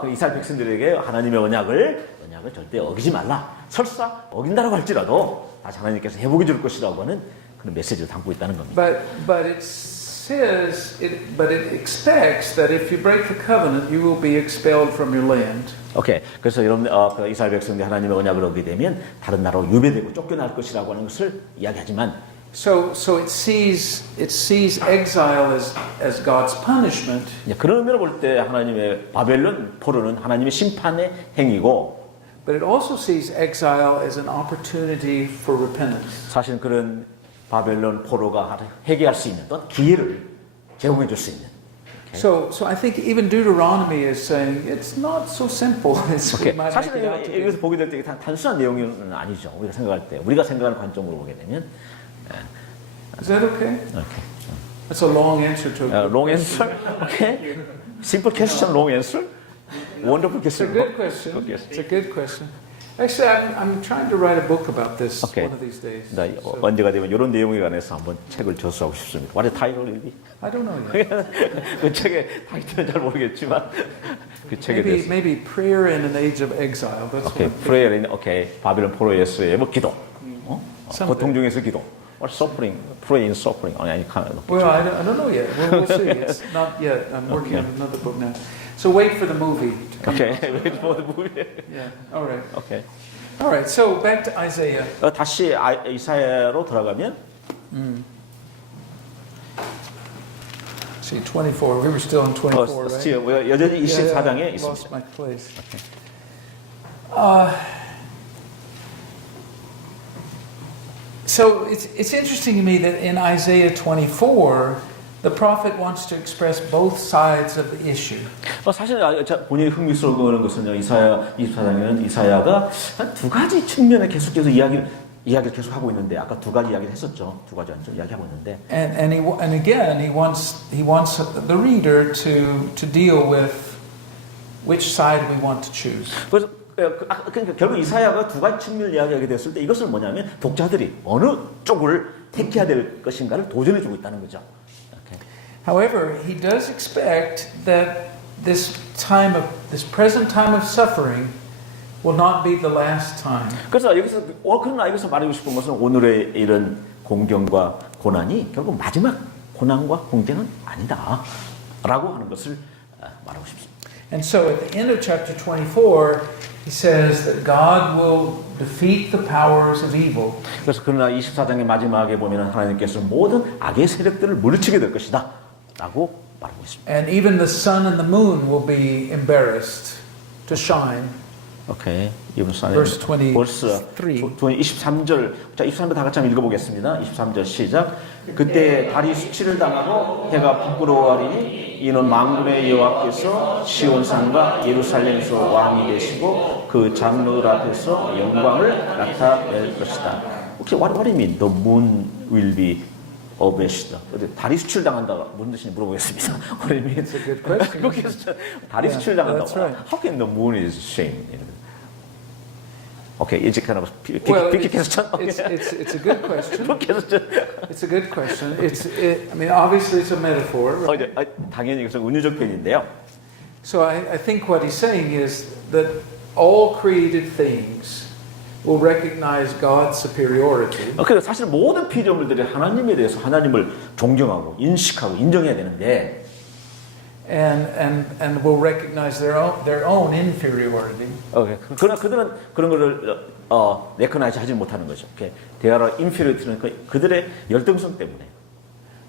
그 이스라엘 백성들에게 하나님의 언약을 절대 어기지 말라. 설사 어긴다라고 할지라도 다시 하나님께서 회복해 줄 것이라고 하는 그런 메시지를 담고 있다는 겁니다. But it expects that if you break the covenant, you will be expelled from your land. 오케이. 그래서 여러분, 그 이스라엘 백성들이 하나님의 언약을 어기게 되면 다른 나라로 유배되고 쫓겨날 것이라고 하는 것을 이야기하지만, So it sees exile as God's punishment. 그런 의미로 볼 때 하나님의 바벨론 포로는 하나님의 심판의 행위고, But it also sees exile as an opportunity for repentance. 사실 그런 바벨론 포로가 회개할 수 있는 어떤 기회를 제공해 줄 수 있는. So I think even Deuteronomy is saying it's not so simple as we might make 사실은 it out to be. 여기서 보게 될 때 단순한 내용은 아니죠. 우리가 생각할 때, 우리가 생각하는 관점으로 보게 되면. Is that okay? Okay. That's a long answer to a Long answer. Okay. Simple question, long answer. Wonderful It's a question. good question. Good question. It's a good question. Actually, I'm trying to write a book about this Okay. one of these days. 나 So, 언제가 되면 이런 내용에 관해서 한번 책을 저서하고 싶습니다. What the title will be? I don't know yet. 그 책의 타이틀은 잘 모르겠지만 그 책에 대해서. Maybe prayer in an age of exile. That's 오케이, what I'm prayer in 오케이, 바빌론 포로에서의 뭐 기도. Something. 고통 중에서 기도. Or suffering, pray in suffering. 아니 Well, I don't know yet. We'll see. It's not yet. I'm working on another book now. So wait for the movie. 오케이, wait for the movie. Yeah. All right. 오케이. All right. So back to Isaiah. 다시 이사야로 들어가면 See, 24. We were still in 24, right? still 여전히 24장에 I lost 있습니다. my place. So it's interesting to me that in Isaiah 24, the prophet wants to express both sides of the issue. 사실 본인이 흥미스러운 것은요. 이사야 24장에는 이사야가 한 두 가지 측면에 계속해서 이야기를 계속 하고 있는데 아까 두 가지 이야기를 했었죠. 두 가지 완전 이야기하고 있는데. And again, he wants the reader to deal with which side we want to choose. 그래서 그러니까 결국 이사야가 두 가지 측면을 이야기하게 됐을 때 이것을 뭐냐면 독자들이 어느 쪽을 택해야 될 것인가를 도전해 주고 있다는 거죠. Okay. However, he does expect that this present time of suffering will not be the last time. 그래서 그러나 여기서 말하고 싶은 것은 오늘의 이런 공경과 고난이 결국 마지막 고난과 공경은 아니다라고 하는 것을 말하고 싶습니다. And so at the end of chapter 24, he says that God will defeat the powers of evil. 그래서 그러나 24장의 마지막에 보면 하나님께서 모든 악의 세력들을 물리치게 될 것이다 라고 말하고 있습니다. And even the sun and the moon will be embarrassed to shine. 오케이. Verse 23. 벌써 23절. 자, 23절 다 같이 한번 읽어보겠습니다. 23절 시작. 그때 달이 수치를 당하고 해가 부끄러워하리니 이는 만군의 여호와께서 시온산과 예루살렘에서 왕이 되시고 그 장로들 앞에서 영광을 나타낼 것이다. 혹시 what do you mean? The moon will be abashed. 달이 수치를 당한다. 무슨 뜻인지 물어보겠습니다. What do you mean? It's a good question. 거기서 달이 수치를 당한다. that's right. How can the moon is shamed? Okay, it's kind of Well, tricky question. it's a good question. question. It's a good question. I mean, obviously it's a metaphor. Right? 당연히 이것은 은유적 표현인데요. So I think what he's saying is that all created things will recognize God's superiority. 그래서 사실 모든 피조물들이 하나님에 대해서 하나님을 존경하고 인식하고 인정해야 되는데, And will recognize their own inferiority. 그러나 그들은 그런 것을 recognize 하지 못하는 거죠. They are inferior to 그들의 열등성 때문에.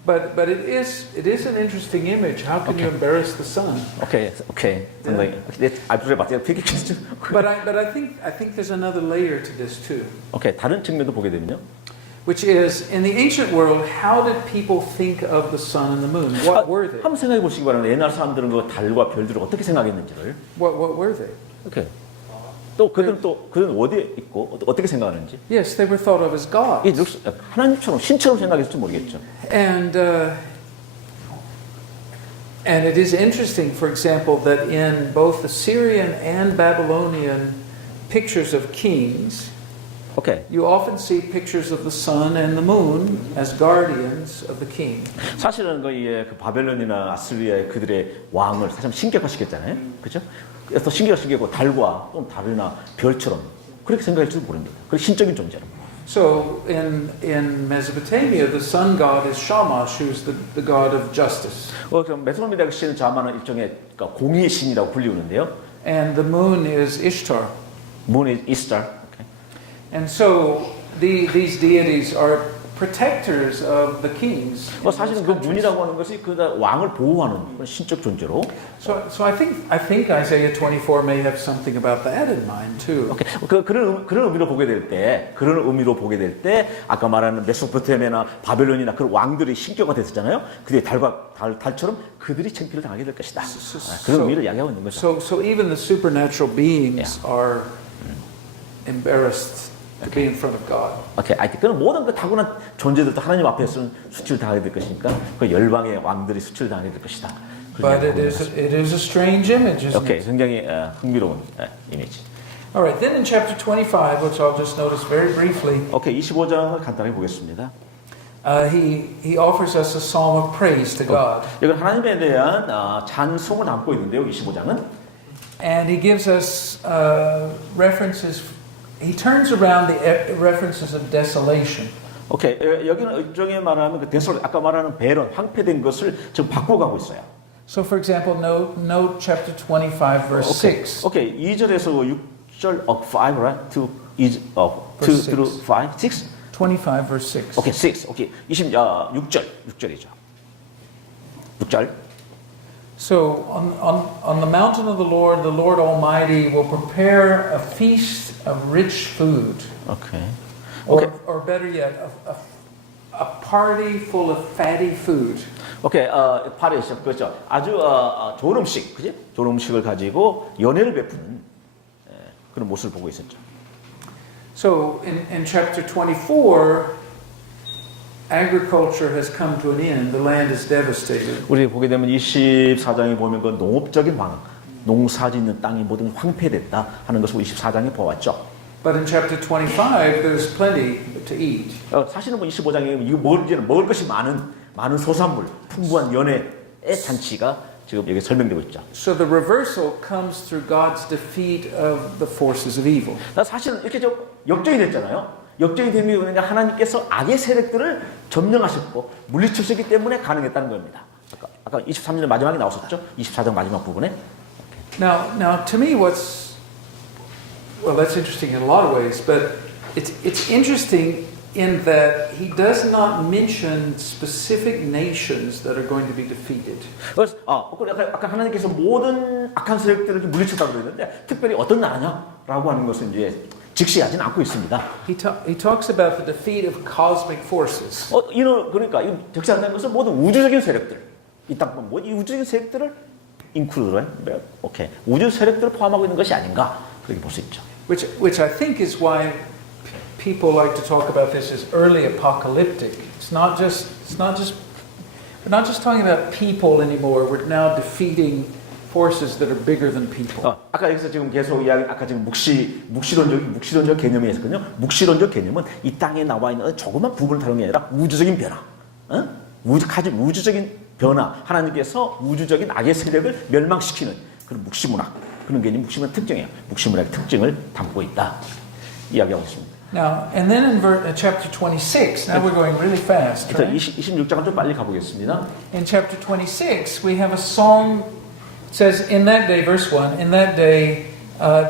But it is an interesting image. How can you embarrass the sun? Okay. absolutely 맞아요. tricky question. But I think there's another layer to this too. 다른 측면도 보게 되면요. Which is, in the ancient world, how did people think of the sun and the moon? What were they? 한번 생각해 보시기 바랍니다. 옛날 사람들은 그 달과 별들을 어떻게 생각했는지를. What were they? 또 그들은 어디에 있고 어떻게 생각하는지. Yes, they were thought of as gods. 하나님처럼 신처럼 생각했을지 모르겠죠. And it is interesting, for example, that in both the Syrian and Babylonian pictures of kings, you often see pictures of the sun and the moon as guardians of the king. 사실은 그 바벨론이나 아스리아의 그들의 왕을 사실 신격화시켰잖아요. 그렇죠? 그래서 신격화시키고 달과 또 달이나 별처럼 그렇게 생각할지도 모릅니다. 그 신적인 존재로. So in Mesopotamia, the sun god is Shamash, who's the god of justice. 메소포타미아 신은 자만은 일종의 공의의 신이라고 불리우는데요. And the moon is Ishtar. Moon is Ishtar. And so these deities are protectors of the kings. 사실은 그 문이라고 하는 것이 그 왕을 보호하는 그런 신적 존재로. So I think Isaiah 24 may have something about that in mind too. 그런 의미로 보게 될 때 아까 말하는 메소포타미아나 바벨론이나 그런 왕들이 신격화 됐었잖아요. 그들이 달처럼 그들이 창피를 당하게 될 것이다. 그런 의미를 이야기하고 있는 거죠. So even the supernatural beings are embarrassed to be in front of God. 그런 모든 그 타고난 존재들도 하나님 앞에서는 수치를 당하게 될 것이니까 그 열방의 왕들이 수치를 당하게 될 것이다. But it is a strange image, isn't it? 굉장히 흥미로운 이미지. All right, then in chapter 25, which I'll just notice very briefly, 오케이, 25장을 간단하게 보겠습니다. he offers us a psalm of praise to God. 이건 하나님에 대한 찬송을 담고 있는데요. 25장은 And he gives us references, he turns around the references of desolation. 오케이, 여기는 일종의 말하면 그 대솔 아까 말하는 배론 황폐된 것을 지금 바꿔가고 있어요. So for example, note chapter 25 verse 6. 오케이, 2절에서 6절 of 5 right? 2 Verse 2 through 6. 5 6. 25 verse 6. 오케이, 6. 오케이. 6절이죠. 6절. So on the mountain of the Lord Almighty will prepare a feast of rich food. 오케이. Or better yet, a party full of fatty food. 오케이, 8회 그렇죠. 아주 좋은 음식, 그지? 좋은 음식을 가지고 연회를 베푸는 그런 모습을 보고 있었죠. So in chapter 24, agriculture has come to an end. The land is devastated. 우리 보게 되면 24장에 보면 그 농업적인 방황, 농사짓는 땅이 모든 황폐됐다 하는 것을 24장에 보았죠. But in chapter 25, there's plenty to eat. 사실은 뭐 25장에 이거 먹을 것이 많은 소산물, 풍부한 연회의 잔치가 지금 여기 설명되고 있죠. So the reversal comes through God's defeat of the forces of evil. 사실은 이렇게 좀 역전이 됐잖아요. 역전이 된 게 그러니까 하나님께서 악의 세력들을 점령하셨고 물리치셨기 때문에 가능했다는 겁니다. 아까 23절 마지막에 나왔었죠. 24장 마지막 부분에. Now to me well, that's interesting in a lot of ways, but it's interesting in that he does not mention specific nations that are going to be defeated. 그래서 아까 하나님께서 모든 악한 세력들을 물리쳤다고 그랬는데 특별히 어떤 나라냐라고 하는 것은 이제 직시하지는 않고 있습니다. He talks about the defeat of cosmic forces. 그러니까 이 적시한다는 것은 모든 우주적인 세력들, 이 땅뿐 이 우주적인 세력들을 include, 오케이, 우주 세력들을 포함하고 있는 것이 아닌가 그렇게 볼 수 있죠. Which I think is why people like to talk about this as early apocalyptic. We're not just talking about people anymore. We're now defeating forces that are bigger than people. 아까 여기서 지금 계속 아까 지금 묵시론적 개념이 있었거든요. 묵시론적 개념은 이 땅에 나와 있는 조그만 부분을 다루는 게 아니라 우주적인 변화, 우주적인 변화, 하나님께서 우주적인 악의 세력을 멸망시키는 그런 묵시문학, 그런 개념이 묵시문학 특징이에요. 묵시문학의 특징을 담고 있다 이야기하고 있습니다. Now, and then in chapter 26, now we're going really fast, right? 26장은 좀 빨리 가보겠습니다. In chapter 26, we have a song. It says, in that day, verse 1, in that day,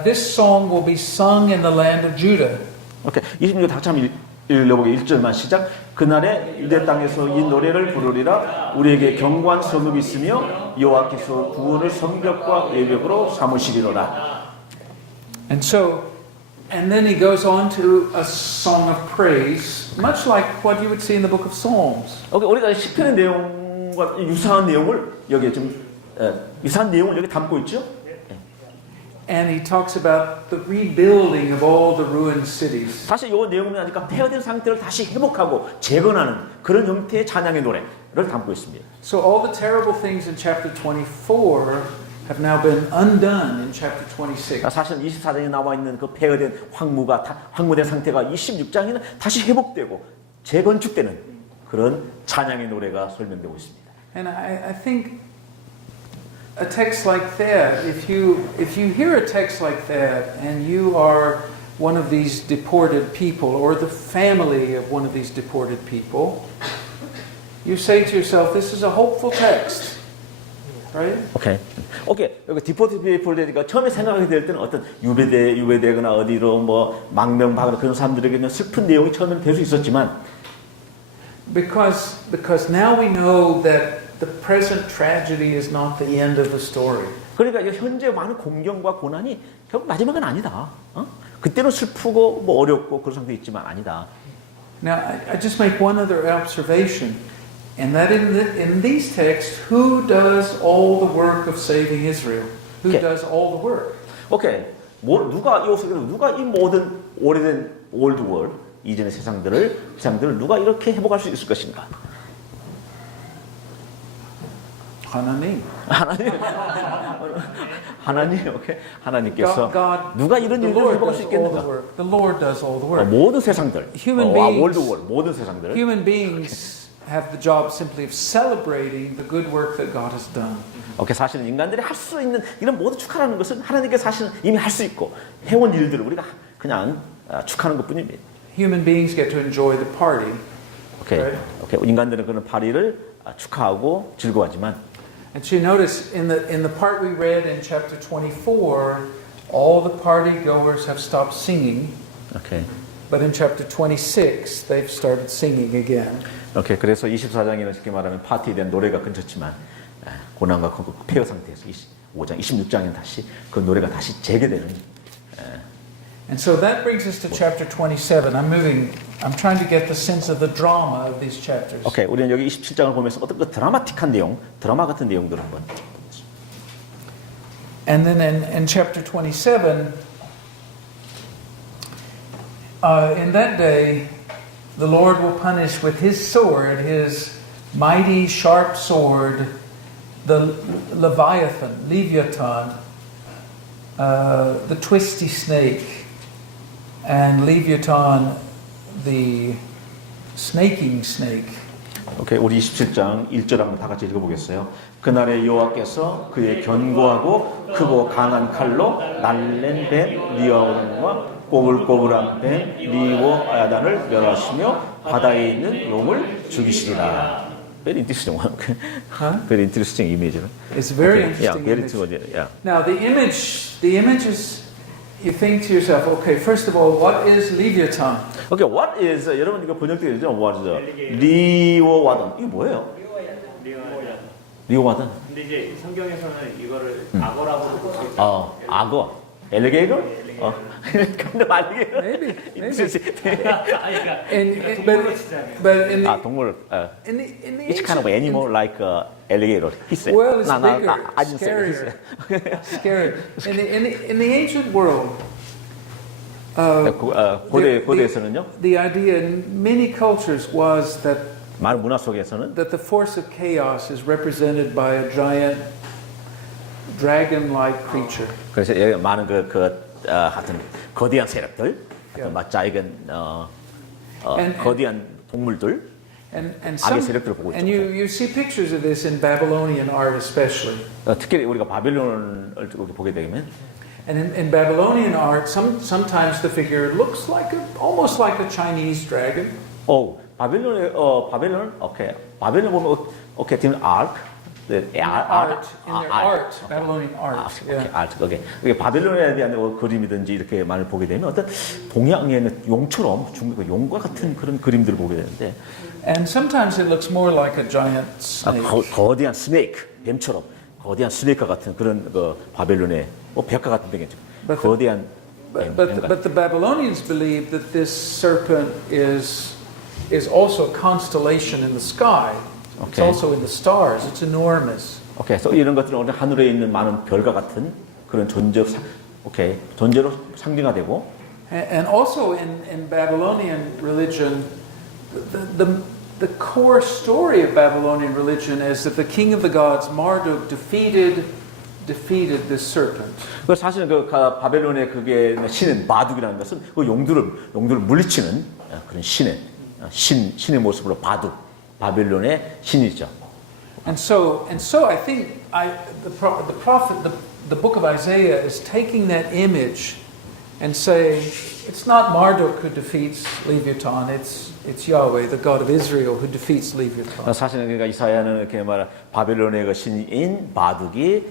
this song will be sung in the land of Judah. 오케이, 26장 다시 한번 읽어보게 1절만 시작. 그날에 유대 땅에서 이 노래를 부르리라. 우리에게 경고한 성읍이 있으며 여호와께서 구원을 성벽과 외벽으로 삼으시리로다. And then he goes on to a song of praise, much like what you would see in the book of Psalms. 오케이, 우리가 시편의 내용과 유사한 내용을 여기에 유사한 내용을 여기 담고 있죠. And he talks about the rebuilding of all the ruined cities. 사실 이 내용은 아니까 폐허된 상태를 다시 회복하고 재건하는 그런 형태의 찬양의 노래를 담고 있습니다. So all the terrible things in chapter 24 have now been undone in chapter 26. 사실 24장에 나와 있는 그 폐허된 황무된 상태가 26장에는 다시 회복되고 재건축되는 그런 찬양의 노래가 설명되고 있습니다. And I think a text like that, if you hear a text like that and you are one of these deported people or the family of one of these deported people, you say to yourself, this is a hopeful text. Right? 오케이. 여기 디포트 피플 되니까 처음에 생각하게 될 때는 어떤 유배되거나 어디로 뭐 망명받거나 그런 사람들에게는 슬픈 내용이 처음에는 될 수 있었지만 because now we know that the present tragedy is not the end of the story. 그러니까 현재 많은 공경과 고난이 결국 마지막은 아니다. 그때는 슬프고 뭐 어렵고 그런 상태 있지만 아니다. Now I just make one other observation. And that in these texts, who does all the work of saving Israel? Who does all the work? 오케이. 누가 이 모든 오래된 올드 월드 이전의 세상들을 누가 이렇게 회복할 수 있을 것인가? 하나님. 하나님, 오케이. 하나님께서 God, 누가 이런 the 일을 Lord 해볼 수 does all the 있겠는가? work. The Lord does all the work. 모든 세상들, Human beings- 월드월 모든 세상들. Human beings have the job simply of celebrating the good work that God has done. 오케이, 사실은 인간들이 할 수 있는 이런 모든 축하라는 것은 하나님께서 사실은 이미 할 수 있고 해온 일들을 우리가 그냥 축하하는 것뿐입니다. Human beings get to enjoy the party. 오케이, Right. 오케이. 인간들은 그런 파리를 축하하고 즐거워하지만, And so you notice in the part we read in chapter 24, all the party goers have stopped singing, 오케이, but in chapter 26, they've started singing again. 오케이. 그래서 24장에는 쉽게 말하면 파티에 대한 노래가 끊겼지만 고난과 폐허 상태에서 25장, 26장에는 다시 그 노래가 다시 재개되는. And so that brings us to chapter 27. I'm trying to get the sense of the drama of these chapters. 오케이, 우리는 여기 27장을 보면서 어떤 그 드라마틱한 내용, 드라마 같은 내용들을 한번. And then in chapter 27, in that day, the Lord will punish with his sword, his mighty sharp sword, the Leviathan, the twisty snake, and Leviathan, the snaking snake. 오케이, 우리 27장 1절 한번 다 같이 읽어보겠어요. 그날에 여호와께서 그의 견고하고 크고 강한 칼로 날랜 뱀 리아온과 꼬불꼬불한 뱀 리오아단을 멸하시며 바다에 있는 용을 죽이시리라. Very interesting one. Huh? Very interesting image. It's very Okay, yeah, interesting. very image. interesting. Yeah. Now the image is, you think to yourself, okay, first of all, what is Leviathan? Okay, what is 여러분 이거 번역되어 있죠? What is 리오와단? 이게 뭐예요? 리오와단? 근데 이제 성경에서는 이거를 악어라고 볼수 있다. 악어, 엘리게이터? 근데 알리게이터? Maybe. 그러니까 동물로 치자면. But in the, 동물. in the It's kind of ancient- animal like alligator. He said. Well, it's I bigger, didn't say it. He scarier. said. Scary. In the ancient world, 고대에서는요. the idea in many cultures was that 많은 문화 속에서는 the force of chaos is represented by a giant dragon-like creature. 그래서 많은 하여튼 거대한 세력들, Yeah. 작은 And- 거대한 동물들, And 악의 세력들을 보고 있죠. you see pictures of this in Babylonian art especially. 특히 우리가 바벨론을 이렇게 보게 되면 And in Babylonian art, sometimes the figure looks like almost like a Chinese dragon. 바벨론 바벨론 보면 지금 art, Babylonian art. Yeah. 이게 바벨론에 대한 그림이든지 이렇게 많이 보게 되면 어떤 동양에는 용처럼 중국 용과 같은 그런 그림들을 보게 되는데 And sometimes it looks more like a giant snake. 거대한 스네이크 뱀처럼 거대한 스네이크 같은 그런 바벨론의 벽화 같은 데겠죠. But the- 거대한 But the Babylonians believed that this serpent is also a constellation in the sky. It's Okay. also in the stars. It's enormous. 그래서 이런 것들은 오늘 하늘에 있는 많은 별과 같은 그런 존재로 상징화되고 And also in Babylonian religion, the core story of Babylonian religion is that the king of the gods, Marduk, defeated this serpent. 그 사실은 바벨론의 그게 신은 마둑이라는 것은 그 용들을 물리치는 그런 신의 모습으로 바벨론의 신이죠. And so I think the prophet, the book of Isaiah is taking that image and saying, it's not Marduk who defeats Leviathan, it's Yahweh, the God of Israel, who defeats Leviathan. 사실은 그러니까 이사야는 이렇게 바벨론의 그 신인 마둑이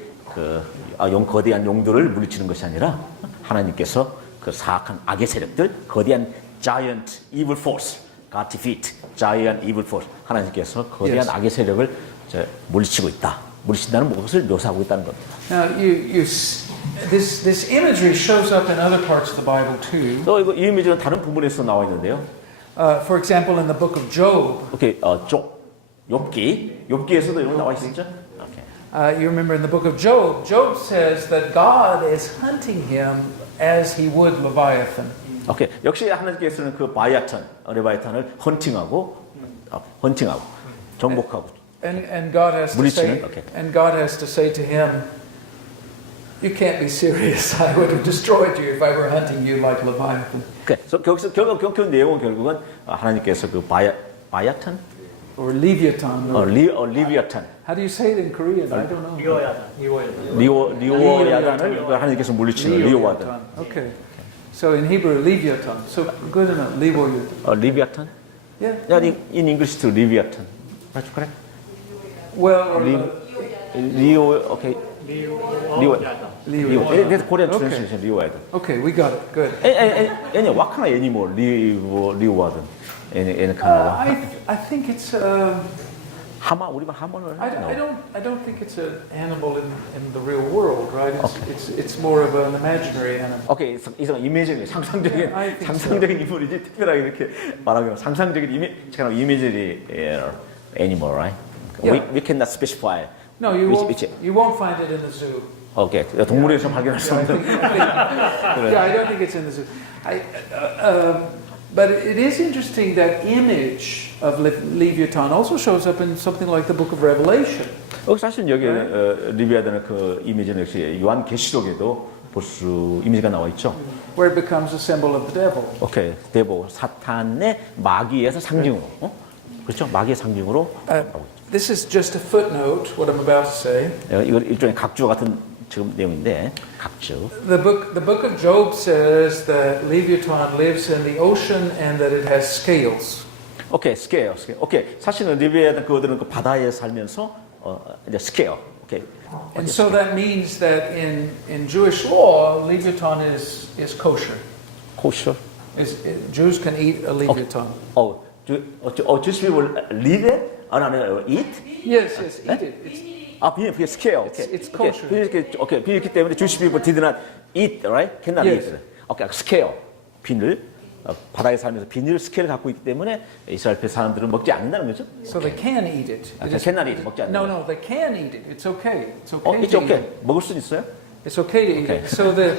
거대한 용들을 물리치는 것이 아니라 하나님께서 그 사악한 악의 세력들, 거대한 giant evil force, God defeat giant evil force, 하나님께서 거대한 Yes. 악의 세력을 물리치고 있다. 물리친다는 것을 묘사하고 있다는 겁니다. Now, this imagery shows up in other parts of the Bible too. 또 이 이미지는 다른 부분에서 나와 있는데요. For example, in the book of Job, 욥기에서도 이런 거 나와 있었죠. you remember in the book of Job, Job says that God is hunting him as he would Leviathan. 역시 하나님께서는 그 레바이탄을 헌팅하고 정복하고 And God has to say, 물리치는, okay. and God has to say to him, You can't be serious. I would have destroyed you if I were hunting you like Leviathan. 그래서 거기서 그 내용은 결국은 하나님께서 그 바야탄, Or Leviathan. Or, 리비아탄, how do you say it in Korean? I don't know. 리오야단을 하나님께서 물리치는 리오야단. Okay. So in Hebrew, Leviathan. So good enough. Leviathan. 리비아탄? Yeah. Yeah, in English too, 리비아탄. That's correct. Well, or 리오, okay. Leviathan. That's Korean Okay. translation, 리오야단. Okay, we got it. Good. any what kind of animal 리오야단? any kind of I think it's. 하마 우리가 하마를 I don't think it's an animal in the real world, right? It's more of an imaginary animal. 오케이, 이성 이미지는 상상적인 I think so. 상상적인 인물이지 특별하게 이렇게 말하면 상상적인 imaginary animal, right? Yeah. We cannot specify. No, you which- won't find it in the zoo. 오케이, 동물에서 발견할 수 없는. I don't think it's in the zoo. But it is interesting that image of Leviathan also shows up in something like the Book of Revelation. 사실 여기 리비아단의 그 이미지는 역시 요한 계시록에도 볼 수 이미지가 나와 있죠. Where it becomes a symbol of the devil. 오케이, 대보 사탄의 마귀에서 상징으로, 그렇죠? 마귀의 상징으로. This is just a footnote, what I'm about to say. 이거 일종의 각주 같은 지금 내용인데 각주. The book of Job says that Leviathan lives in the ocean and that it has scales. 오케이, 스케어. 오케이, 사실은 리비아단 그들은 그 바다에 살면서 이제 스케어. 오케이. And so that means that in Jewish law, Leviathan is kosher. 코셔. Jews can eat a Leviathan. Jewish people live it? no, eat? Yes, eat it. 그게 스케어. It's kosher. 오케이, 비었기 때문에 Jewish people did not eat, right? Cannot Yes. eat. 오케이, 스케어. 비늘. 바다에 살면서 비닐 스케일을 갖고 있기 때문에 이스라엘 사람들은 먹지 않는다는 거죠. So they can eat it. cannot eat, 먹지 않는다. No, they can eat it. It's okay. It's okay. It's to eat okay. it. 먹을 수 있어요? It's okay to eat Okay. it. So the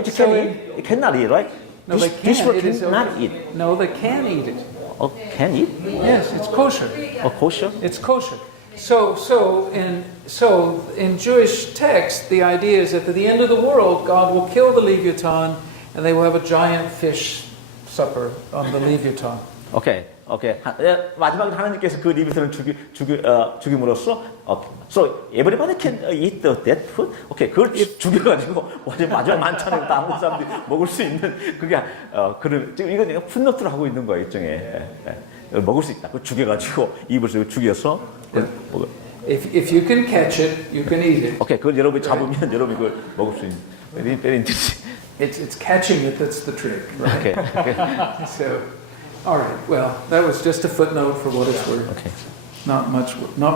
It can eat. It cannot eat, right? no, they Jewish can. people It is cannot okay. eat. No, they can eat it. Can eat? Yes, it's kosher. kosher? It's kosher. So in Jewish text, the idea is that at the end of the world, God will kill the Leviathan, and they will have a giant fish supper on the Leviathan. 오케이. 마지막에 하나님께서 그 리비스를 죽임으로써, so everybody can eat that food. 오케이, 그걸 죽여가지고 마지막 만찬에 다 한국 사람들이 먹을 수 있는 그게 그런 지금 이거 내가 풋노트를 하고 있는 거야 일종의 먹을 수 있다. 그걸 죽여가지고 입을 죽여서. If you can catch it, you can eat it. 오케이, 그걸 여러분이 잡으면 여러분이 그걸 먹을 수 있는. Very interesting. It's catching it that's the trick, right? 오케이. So, all right. Well, that was just a footnote for what it's worth. 오케이. Not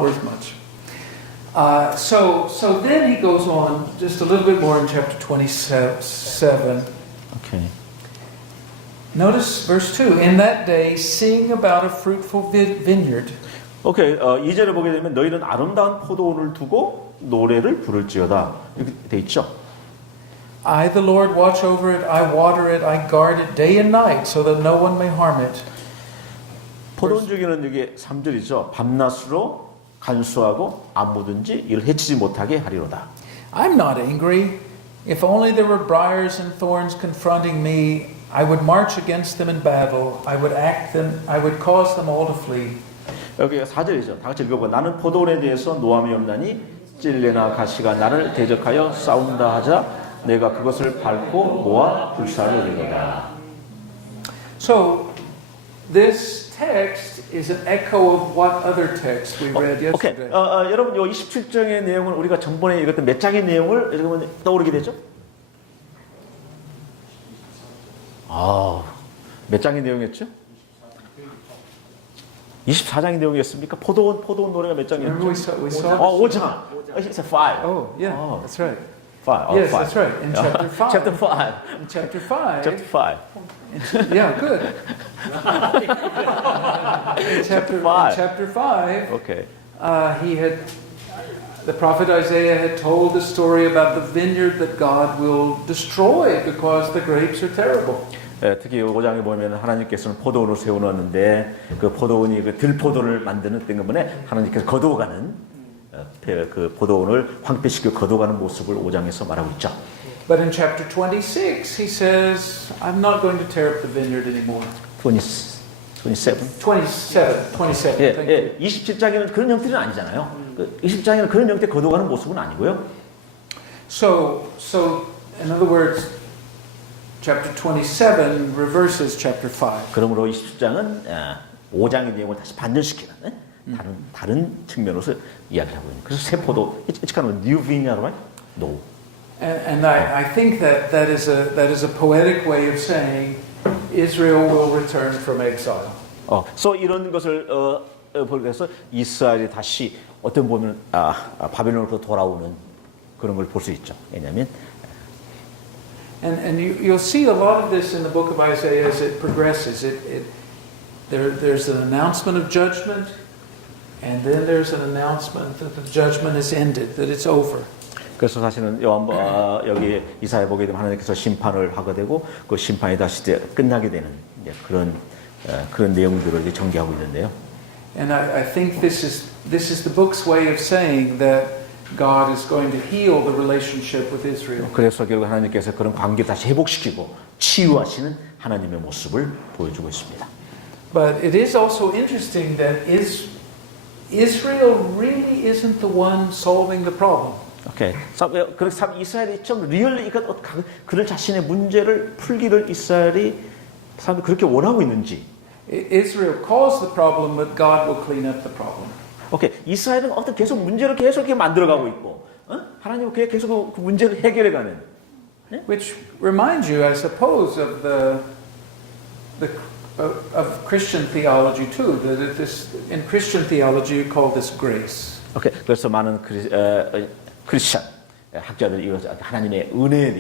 worth much. So then he goes on just a little bit more in chapter 27. 오케이. Notice verse 2. In that day, sing about a fruitful vineyard. 오케이, 2절을 보게 되면 너희는 아름다운 포도원을 두고 노래를 부를지어다. 이렇게 돼 있죠. I, the Lord, watch over it. I water it. I guard it day and night so that no one may harm it. 포도원 중에는 이게 3절이죠. 밤낮으로 간수하고 아무든지 이를 해치지 못하게 하리로다. I'm not angry. If only there were briars and thorns confronting me, I would march against them in battle. I would cause them all to flee. 여기가 4절이죠. 다 같이 읽어봐. 나는 포도원에 대해서 노함이 없나니 찔레나 가시가 나를 대적하여 싸운다 하자 내가 그것을 밟고 모아 불사르리로다. So this text is an echo of what other text we read 오케이. yesterday. 여러분 이 27장의 내용을 우리가 전번에 읽었던 몇 장의 내용을 여러분 떠오르게 되죠? 몇 장의 내용이었죠? 24장의 내용이었습니까? 포도원 노래가 몇 Remember 장이었죠? we saw 5장. It's 5. Oh, yeah, that's right. 5. Yes, that's right. In chapter 5. Chapter 5. In chapter 5. Chapter 5. Yeah, good. In chapter 5, Okay. the prophet Isaiah had told the story about the vineyard that God will destroy because the grapes are terrible. 특히 5장에 보면 하나님께서는 포도원을 세워놓았는데 그 포도원이 그 들포도를 만드는 때문에 하나님께서 거두어가는 그 포도원을 황폐시켜 거둬가는 모습을 5장에서 말하고 있죠. But in chapter 26, he says, I'm not going to tear up the vineyard anymore. 27. 27. 예, Thank you. 예, 27장에는 그런 형태는 아니잖아요. 20장에는 그런 형태 거둬가는 모습은 아니고요. So in other words, chapter 27 reverses chapter 5. 그러므로 27장은 5장의 내용을 다시 반전시키는 다른 측면으로서 이야기를 하고 있는. 그래서 새 포도, it's kind of a new vineyard, right? No. And I think that is a poetic way of saying Israel will return from exile. 그래서 이런 것을 보기 위해서 이스라엘이 다시 어떤 보면 바벨론으로 돌아오는 그런 걸 볼 수 있죠. 왜냐하면 And you'll see a lot of this in the book of Isaiah as it progresses. There's an announcement of judgment, and then there's an announcement that the judgment is ended, that it's over. 그래서 사실은 여기 이사야 보게 되면 하나님께서 심판을 하게 되고 그 심판이 다시 끝나게 되는 이제 그런 내용들을 이제 전개하고 있는데요. And I think this is the book's way of saying that God is going to heal the relationship with Israel. 그래서 결국 하나님께서 그런 관계를 다시 회복시키고 치유하시는 하나님의 모습을 보여주고 있습니다. But it is also interesting that Israel really isn't the one solving the problem. 오케이. 그래서 이스라엘이 좀 리얼리 그들 자신의 문제를 풀기를 이스라엘이 사람들이 그렇게 원하고 있는지. Israel caused the problem, but God will clean up the problem. 오케이. 이스라엘은 어떤 계속 문제를 계속 이렇게 만들어가고 있고, 하나님은 계속 그 문제를 해결해가는. 네? Which reminds you, I suppose, of of Christian theology too. That in Christian theology, you call this grace. 오케이. 그래서 많은 크리스천 학자들이 이거 하나님의 은혜에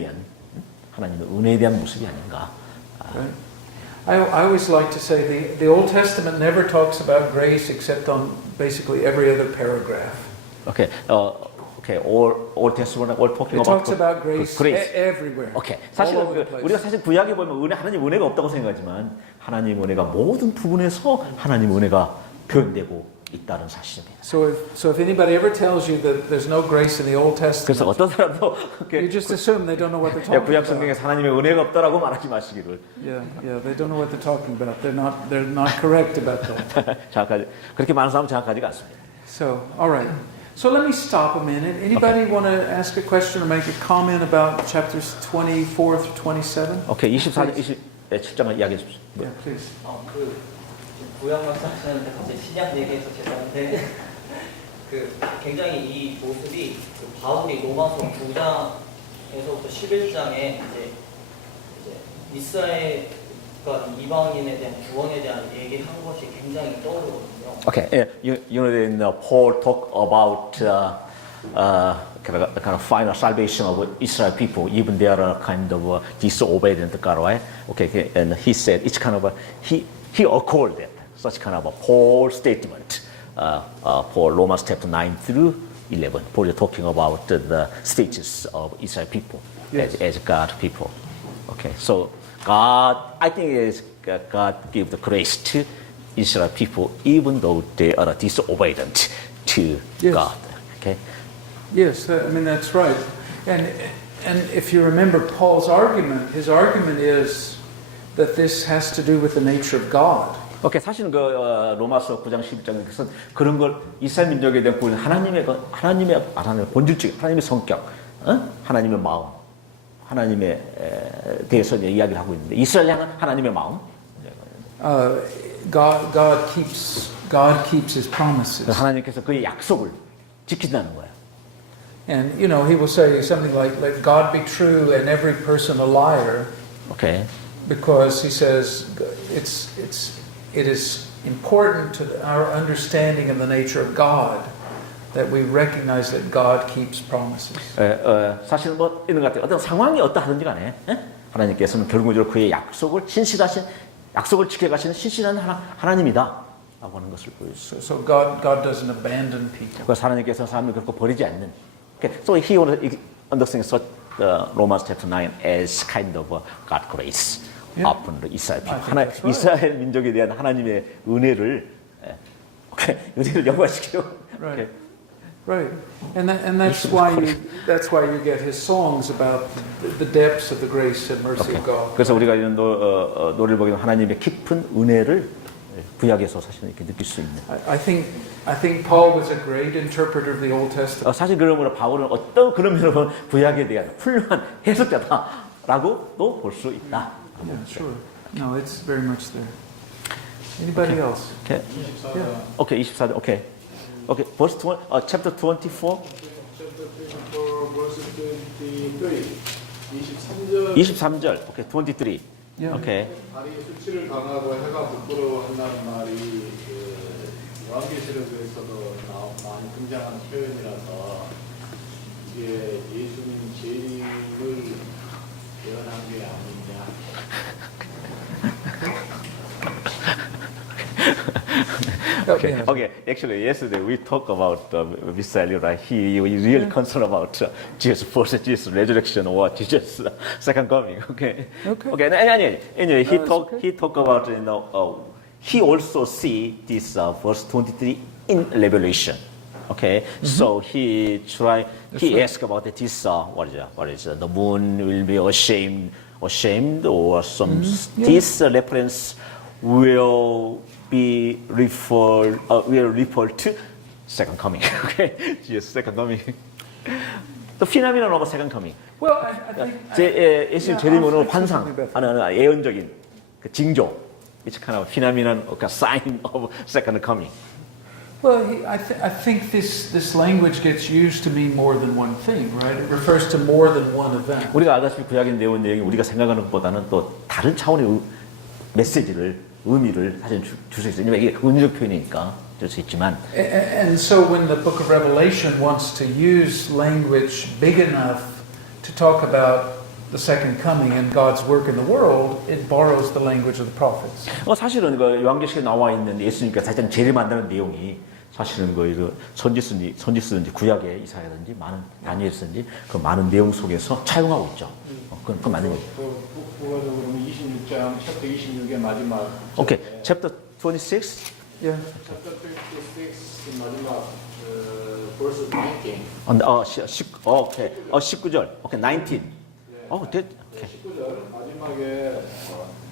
대한 모습이 아닌가. Right? I always like to say the Old Testament never talks about grace except on basically every other paragraph. 오케이. 오케이. Old Testament, all talking It talks about about grace everywhere. 오케이. 사실 all over the place. 우리가 사실 구약에 보면 하나님 은혜가 없다고 생각하지만 하나님 은혜가 모든 부분에서 하나님 은혜가 표현되고 있다는 사실입니다. So if anybody ever tells you that there's no grace in the Old 그래서 Testament, 어떤 사람도 you just assume they don't know what they're talking 구약 about. 성경에서 하나님의 은혜가 없다라고 말하지 마시기를. Yeah, they don't know what they're talking about. They're not correct about that. 그렇게 많은 사람은 정확하지가 않습니다. So, all right. So let me stop a minute. Anybody want to ask a question or make a comment about chapters 24 through 27? 오케이. 24장 27장을 이야기해 주십시오. Yeah, please. 구약 말씀하시는데 갑자기 신약 얘기해서 죄송한데 굉장히 이 모습이 바울이 로마서 9장에서부터 11장에 이제 이스라엘과 이방인에 대한 구원에 대한 얘기한 것이 굉장히 떠오르거든요. Okay, you know, in Paul talk about kind of final salvation of Israel people, even they are kind of disobedient God, right? Okay, and he said it's kind of he accorded such kind of a Paul statement for Romans chapter 9 through 11. Paul is talking about the status of Israel people as God people. Okay, so God, I think God give the grace to Israel people, even though they are disobedient to God. Okay. Yes, I mean that's right. And if you remember Paul's argument, his argument is that this has to do with the nature of God. 오케이, 사실은 그 로마서 9장 11장에서 그런 걸 이스라엘 민족에 대한 보이는 하나님의 본질적 하나님의 성격, 하나님의 마음, 하나님에 대해서 이야기를 하고 있는데 이스라엘 향한 하나님의 마음. God keeps His promises. 하나님께서 그의 약속을 지킨다는 거예요. And you know, He will say something like, "Let God be true and every person a liar," 오케이. because He says it is important to our understanding of the nature of God that we recognize that God keeps promises. 사실은 뭐 이런 것 같아요. 어떤 상황이 어떠하든지 간에 하나님께서는 결국적으로 그의 약속을 약속을 지켜가시는 신실한 하나님이다. 라고 하는 것을 보여주세요. So God doesn't abandon people. 그래서 하나님께서 사람을 결코 버리지 않는. So he understands Romans chapter 9 as kind of God grace upon the Israel people. 이스라엘 민족에 대한 하나님의 은혜를 은혜를 연구하시기로. Right. Right, and that's why you get his songs about the depths of the grace and mercy of God. 그래서 우리가 이런 노래를 보게 되면 하나님의 깊은 은혜를 구약에서 사실은 이렇게 느낄 수 있는. I think Paul was a great interpreter of the Old Testament. 사실 그러므로 바울은 어떤 그런 면으로 구약에 대한 훌륭한 해석자다라고도 볼 수 있다. Yeah, sure. No, it's very much there. Anybody else? 오케이. Yeah. 오케이, 24절. 오케이. 오케이. verse 20, chapter 24. Chapter 24, verse 23. 23절. 오케이. 23. Yeah. 오케이. 달이 수치를 당하고 해가 부끄러워한다는 말이 요한계시록에서도 많이 등장하는 표현이라서 이게 예수님 재림을 예언한 게 아니냐. Okay. Yeah. Okay. Actually, yesterday we talked about Mr. Elliot, right? He was really concerned about Jesus' first, Jesus' resurrection, or Jesus' second coming. Okay. Okay. Okay. Anyway, he talked about he also see this verse 23 in Revelation. Okay. So he asked about this. What is the moon will be ashamed, or some this reference will refer to second coming. Okay, Jesus' second coming. The phenomenon of second coming. Well, I think 예수님 재림으로 환상하는 예언적인 그 징조, it's kind of phenomenon, a sign of second coming. Well, I think this language gets used to mean more than one thing, right? It refers to more than one event. 우리가 알다시피 구약의 내용이 우리가 생각하는 것보다는 또 다른 차원의 의미를 사실 줄 수 있어요. 왜냐면 이게 은유적 표현이니까 줄 수 있지만. And so when the book of Revelation wants to use language big enough to talk about the second coming and God's work in the world, it borrows the language of the prophets. 사실은 그 요한계시록에 나와 있는 예수님께서 사실은 재림한다는 내용이 사실은 그 선지서든지 구약의 이사야든지 많은 다니엘서든지 그 많은 내용 속에서 차용하고 있죠. 그건 맞는 거죠. 부가적으로 26장 챕터 26의 마지막. 오케이, chapter 26. Yeah. 챕터 26 마지막 verse 19. 오케이, 19절. 오케이, 19. 오케이. 19절 마지막에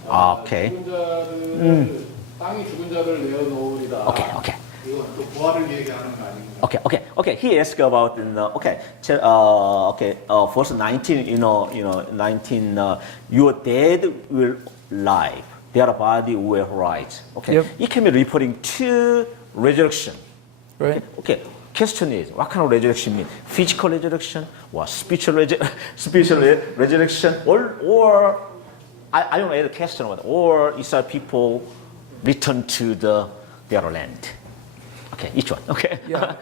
오케이. 죽은 자를 땅이 죽은 자를 내어 놓으리라. 오케이. 이거 또 부활을 얘기하는 거 아닌가? Okay. He asked about verse 19. 19. Your dead will live. Their body will rise. Okay. Yep. It can be referring to resurrection. Right. Okay. Question is, what kind of resurrection mean? Physical resurrection, or spiritual resurrection, or I don't know the question, or Israel people return to their land. Okay, each one. Okay. Yeah.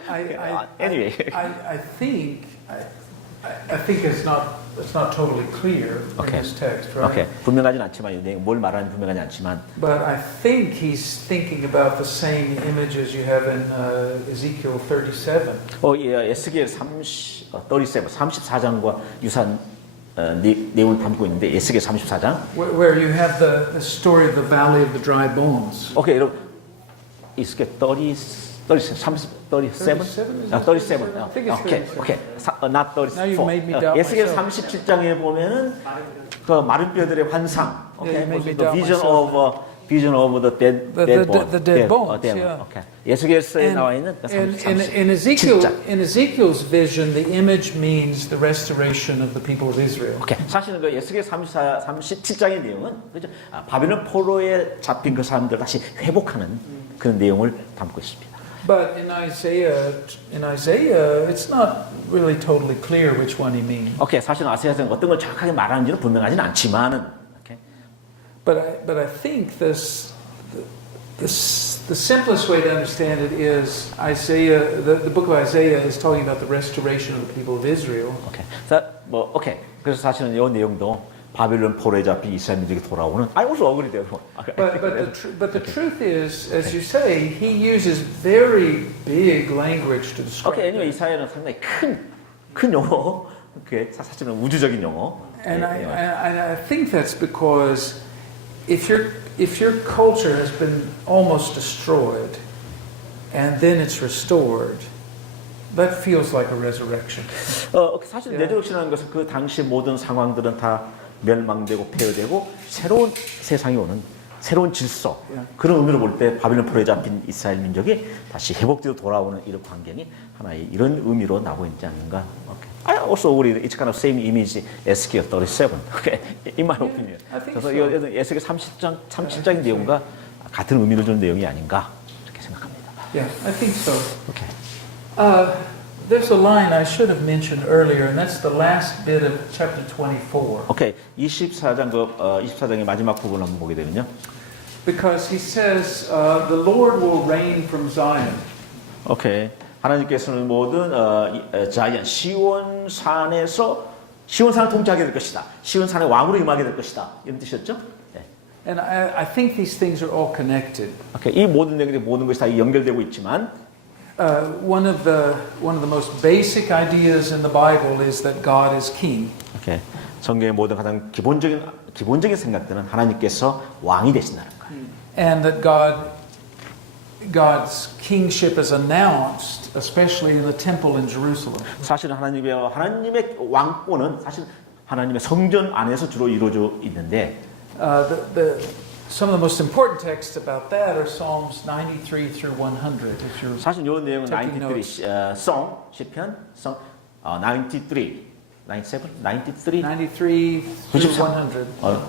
Anyway. I think it's not totally clear in this text, right? Okay. 분명하진 않지만 뭘 말하는지 분명하지 않지만. But I think he's thinking about the same images you have in Ezekiel 37. 에스겔 34장과 유사한 내용을 담고 있는데 에스겔 34장. Where you have the story of the valley of the dry bones. 오케이, 여러분. 에스겔 37. 37? 오케이. Not 34. Now you've made me doubt 에스겔 myself. 37장에 보면은 그 마른 뼈들의 환상. Yeah, you made me the doubt vision of the dead bone. The dead bones, yeah. Okay. 에스겔서에 나와 있는 그 in Ezekiel's vision, the image means the restoration of the people of Israel. 오케이. 사실은 그 에스겔 37장의 내용은 그죠? 바벨론 포로에 잡힌 그 사람들 다시 회복하는 그런 내용을 담고 있습니다. But in Isaiah, it's not really totally clear which one he means. 오케이. 사실은 아세아에서는 어떤 걸 정확하게 말하는지는 분명하지는 않지만은. 오케이. But I think the simplest way to understand it is Isaiah. The book of Isaiah is talking about the restoration of the people of Israel. 오케이. 오케이. 그래서 사실은 이 내용도 바벨론 포로에 잡힌 이스라엘민족이 돌아오는. I also agree there. But the truth is, as you say, he uses very big language to describe. 오케이. anyway, 이사야는 상당히 큰 용어. 오케이. 사실은 우주적인 용어. And I think that's because if your culture has been almost destroyed, and then it's restored, that feels like a resurrection. 사실 예. 레저렉션이라는 것은 그 당시 모든 상황들은 다 멸망되고 폐허되고 새로운 세상이 오는 새로운 질서 예. 그런 의미로 볼 때 바빌론 포로에 잡힌 이스라엘 민족이 다시 회복되어 돌아오는 이런 광경이 하나의 이런 의미로 나오고 있지 않는가. I also agree it's kind of same image as Ezekiel 37. Okay, in my opinion. I think 그래서 so. 이 에스겔 37장의 내용과 같은 의미를 주는 내용이 아닌가 이렇게 생각합니다. Yeah, I think so. Okay. There's a line I should have mentioned earlier, and that's the last bit of chapter 24. 오케이. 24장의 마지막 부분을 한번 보게 되면요. Because he says, the Lord will reign from Zion. 오케이. 하나님께서는 모든 자이언 시온산에서 시온산을 통치하게 될 것이다. 시온산의 왕으로 임하게 될 것이다. 이런 뜻이었죠? 네. And I think these things are all connected. 오케이. 이 모든 내용들이 모든 것이 다 연결되고 있지만 One of the most basic ideas in the Bible is that God is king. 오케이. 성경의 모든 가장 기본적인 생각들은 하나님께서 왕이 되신다는 거예요. And that God's kingship is announced, especially in the temple in Jerusalem. 사실은 하나님의 왕권은 사실 하나님의 성전 안에서 주로 이루어져 있는데 Some of the most important texts about that are Psalms 93 through 100. If you're 사실 이 내용은 taking 93 시편 93 97 93 93 through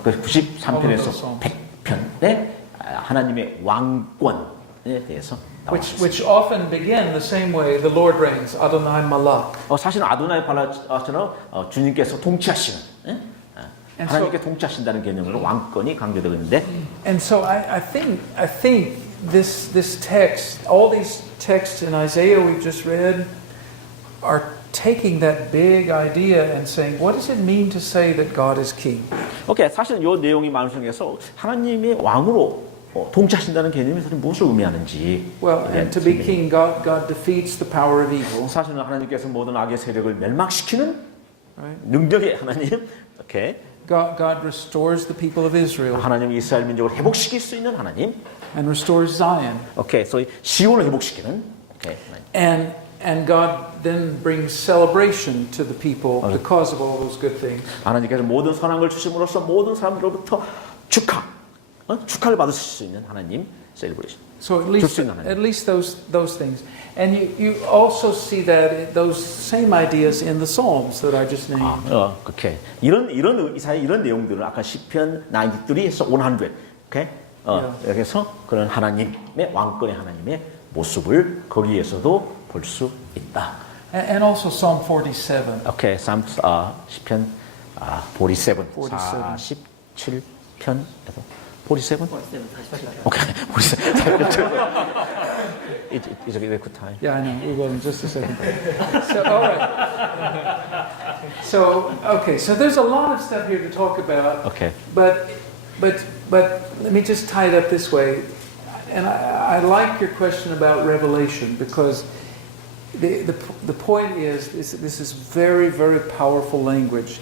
100. 93편에서 100편에 하나님의 왕권에 대해서 나와 있습니다. Which often begin the same way. The Lord reigns, Adonai Malach. 사실 아도나이 발라처럼 주님께서 통치하시는 하나님께 통치하신다는 개념으로 왕권이 강조되고 있는데 And so I think this text, all these texts in Isaiah we've just read, are taking that big idea and saying, what does it mean to say that God is king? 오케이. 사실 이 내용이 만성해서 하나님의 왕으로 통치하신다는 개념이 사실 무엇을 의미하는지 Well, and to be king, God defeats the power of evil. 사실은 하나님께서 모든 악의 세력을 멸망시키는 Right? 능력의 하나님. 오케이. God restores the people of Israel 하나님 이스라엘 민족을 회복시킬 수 있는 하나님. and restores Zion. 오케이. 소위 시온을 회복시키는. 오케이. And God then brings celebration to the people because of all those good things. 하나님께서 모든 선한 주심으로써 모든 사람들로부터 축하를 받으실 수 있는 하나님. 셀레브레이션. So at least those things. And you also see that those same ideas in the Psalms that I just named. 오케이. 이런 내용들은 아까 시편 93에서 100. 오케이. 여기서 그런 하나님의 왕권의 하나님의 모습을 거기에서도 볼 수 있다. And also Psalm 47. 오케이. 시편 47. 47편에서 47? 오케이. 47. It's a good time. Yeah, I know. We will in just a second. So, all right. So there's a lot of stuff here to talk about. Okay. But let me just tie it up this way. And I like your question about Revelation because the point is this is very, very powerful language,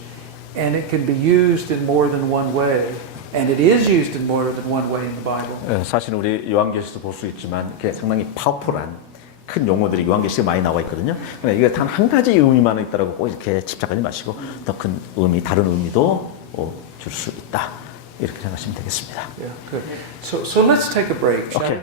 and it can be used in more than one way. And it is used in more than one way in the Bible. 사실 우리 요한계시도 볼 수 있지만 이게 상당히 파워풀한 큰 용어들이 요한계시에 많이 나와 있거든요. 이게 단 한 가지 의미만 있다라고 꼭 이렇게 집착하지 마시고 더 큰 의미, 다른 의미도 줄 수 있다. 이렇게 생각하시면 되겠습니다. Yeah, good. So let's take a break, shall we? Okay.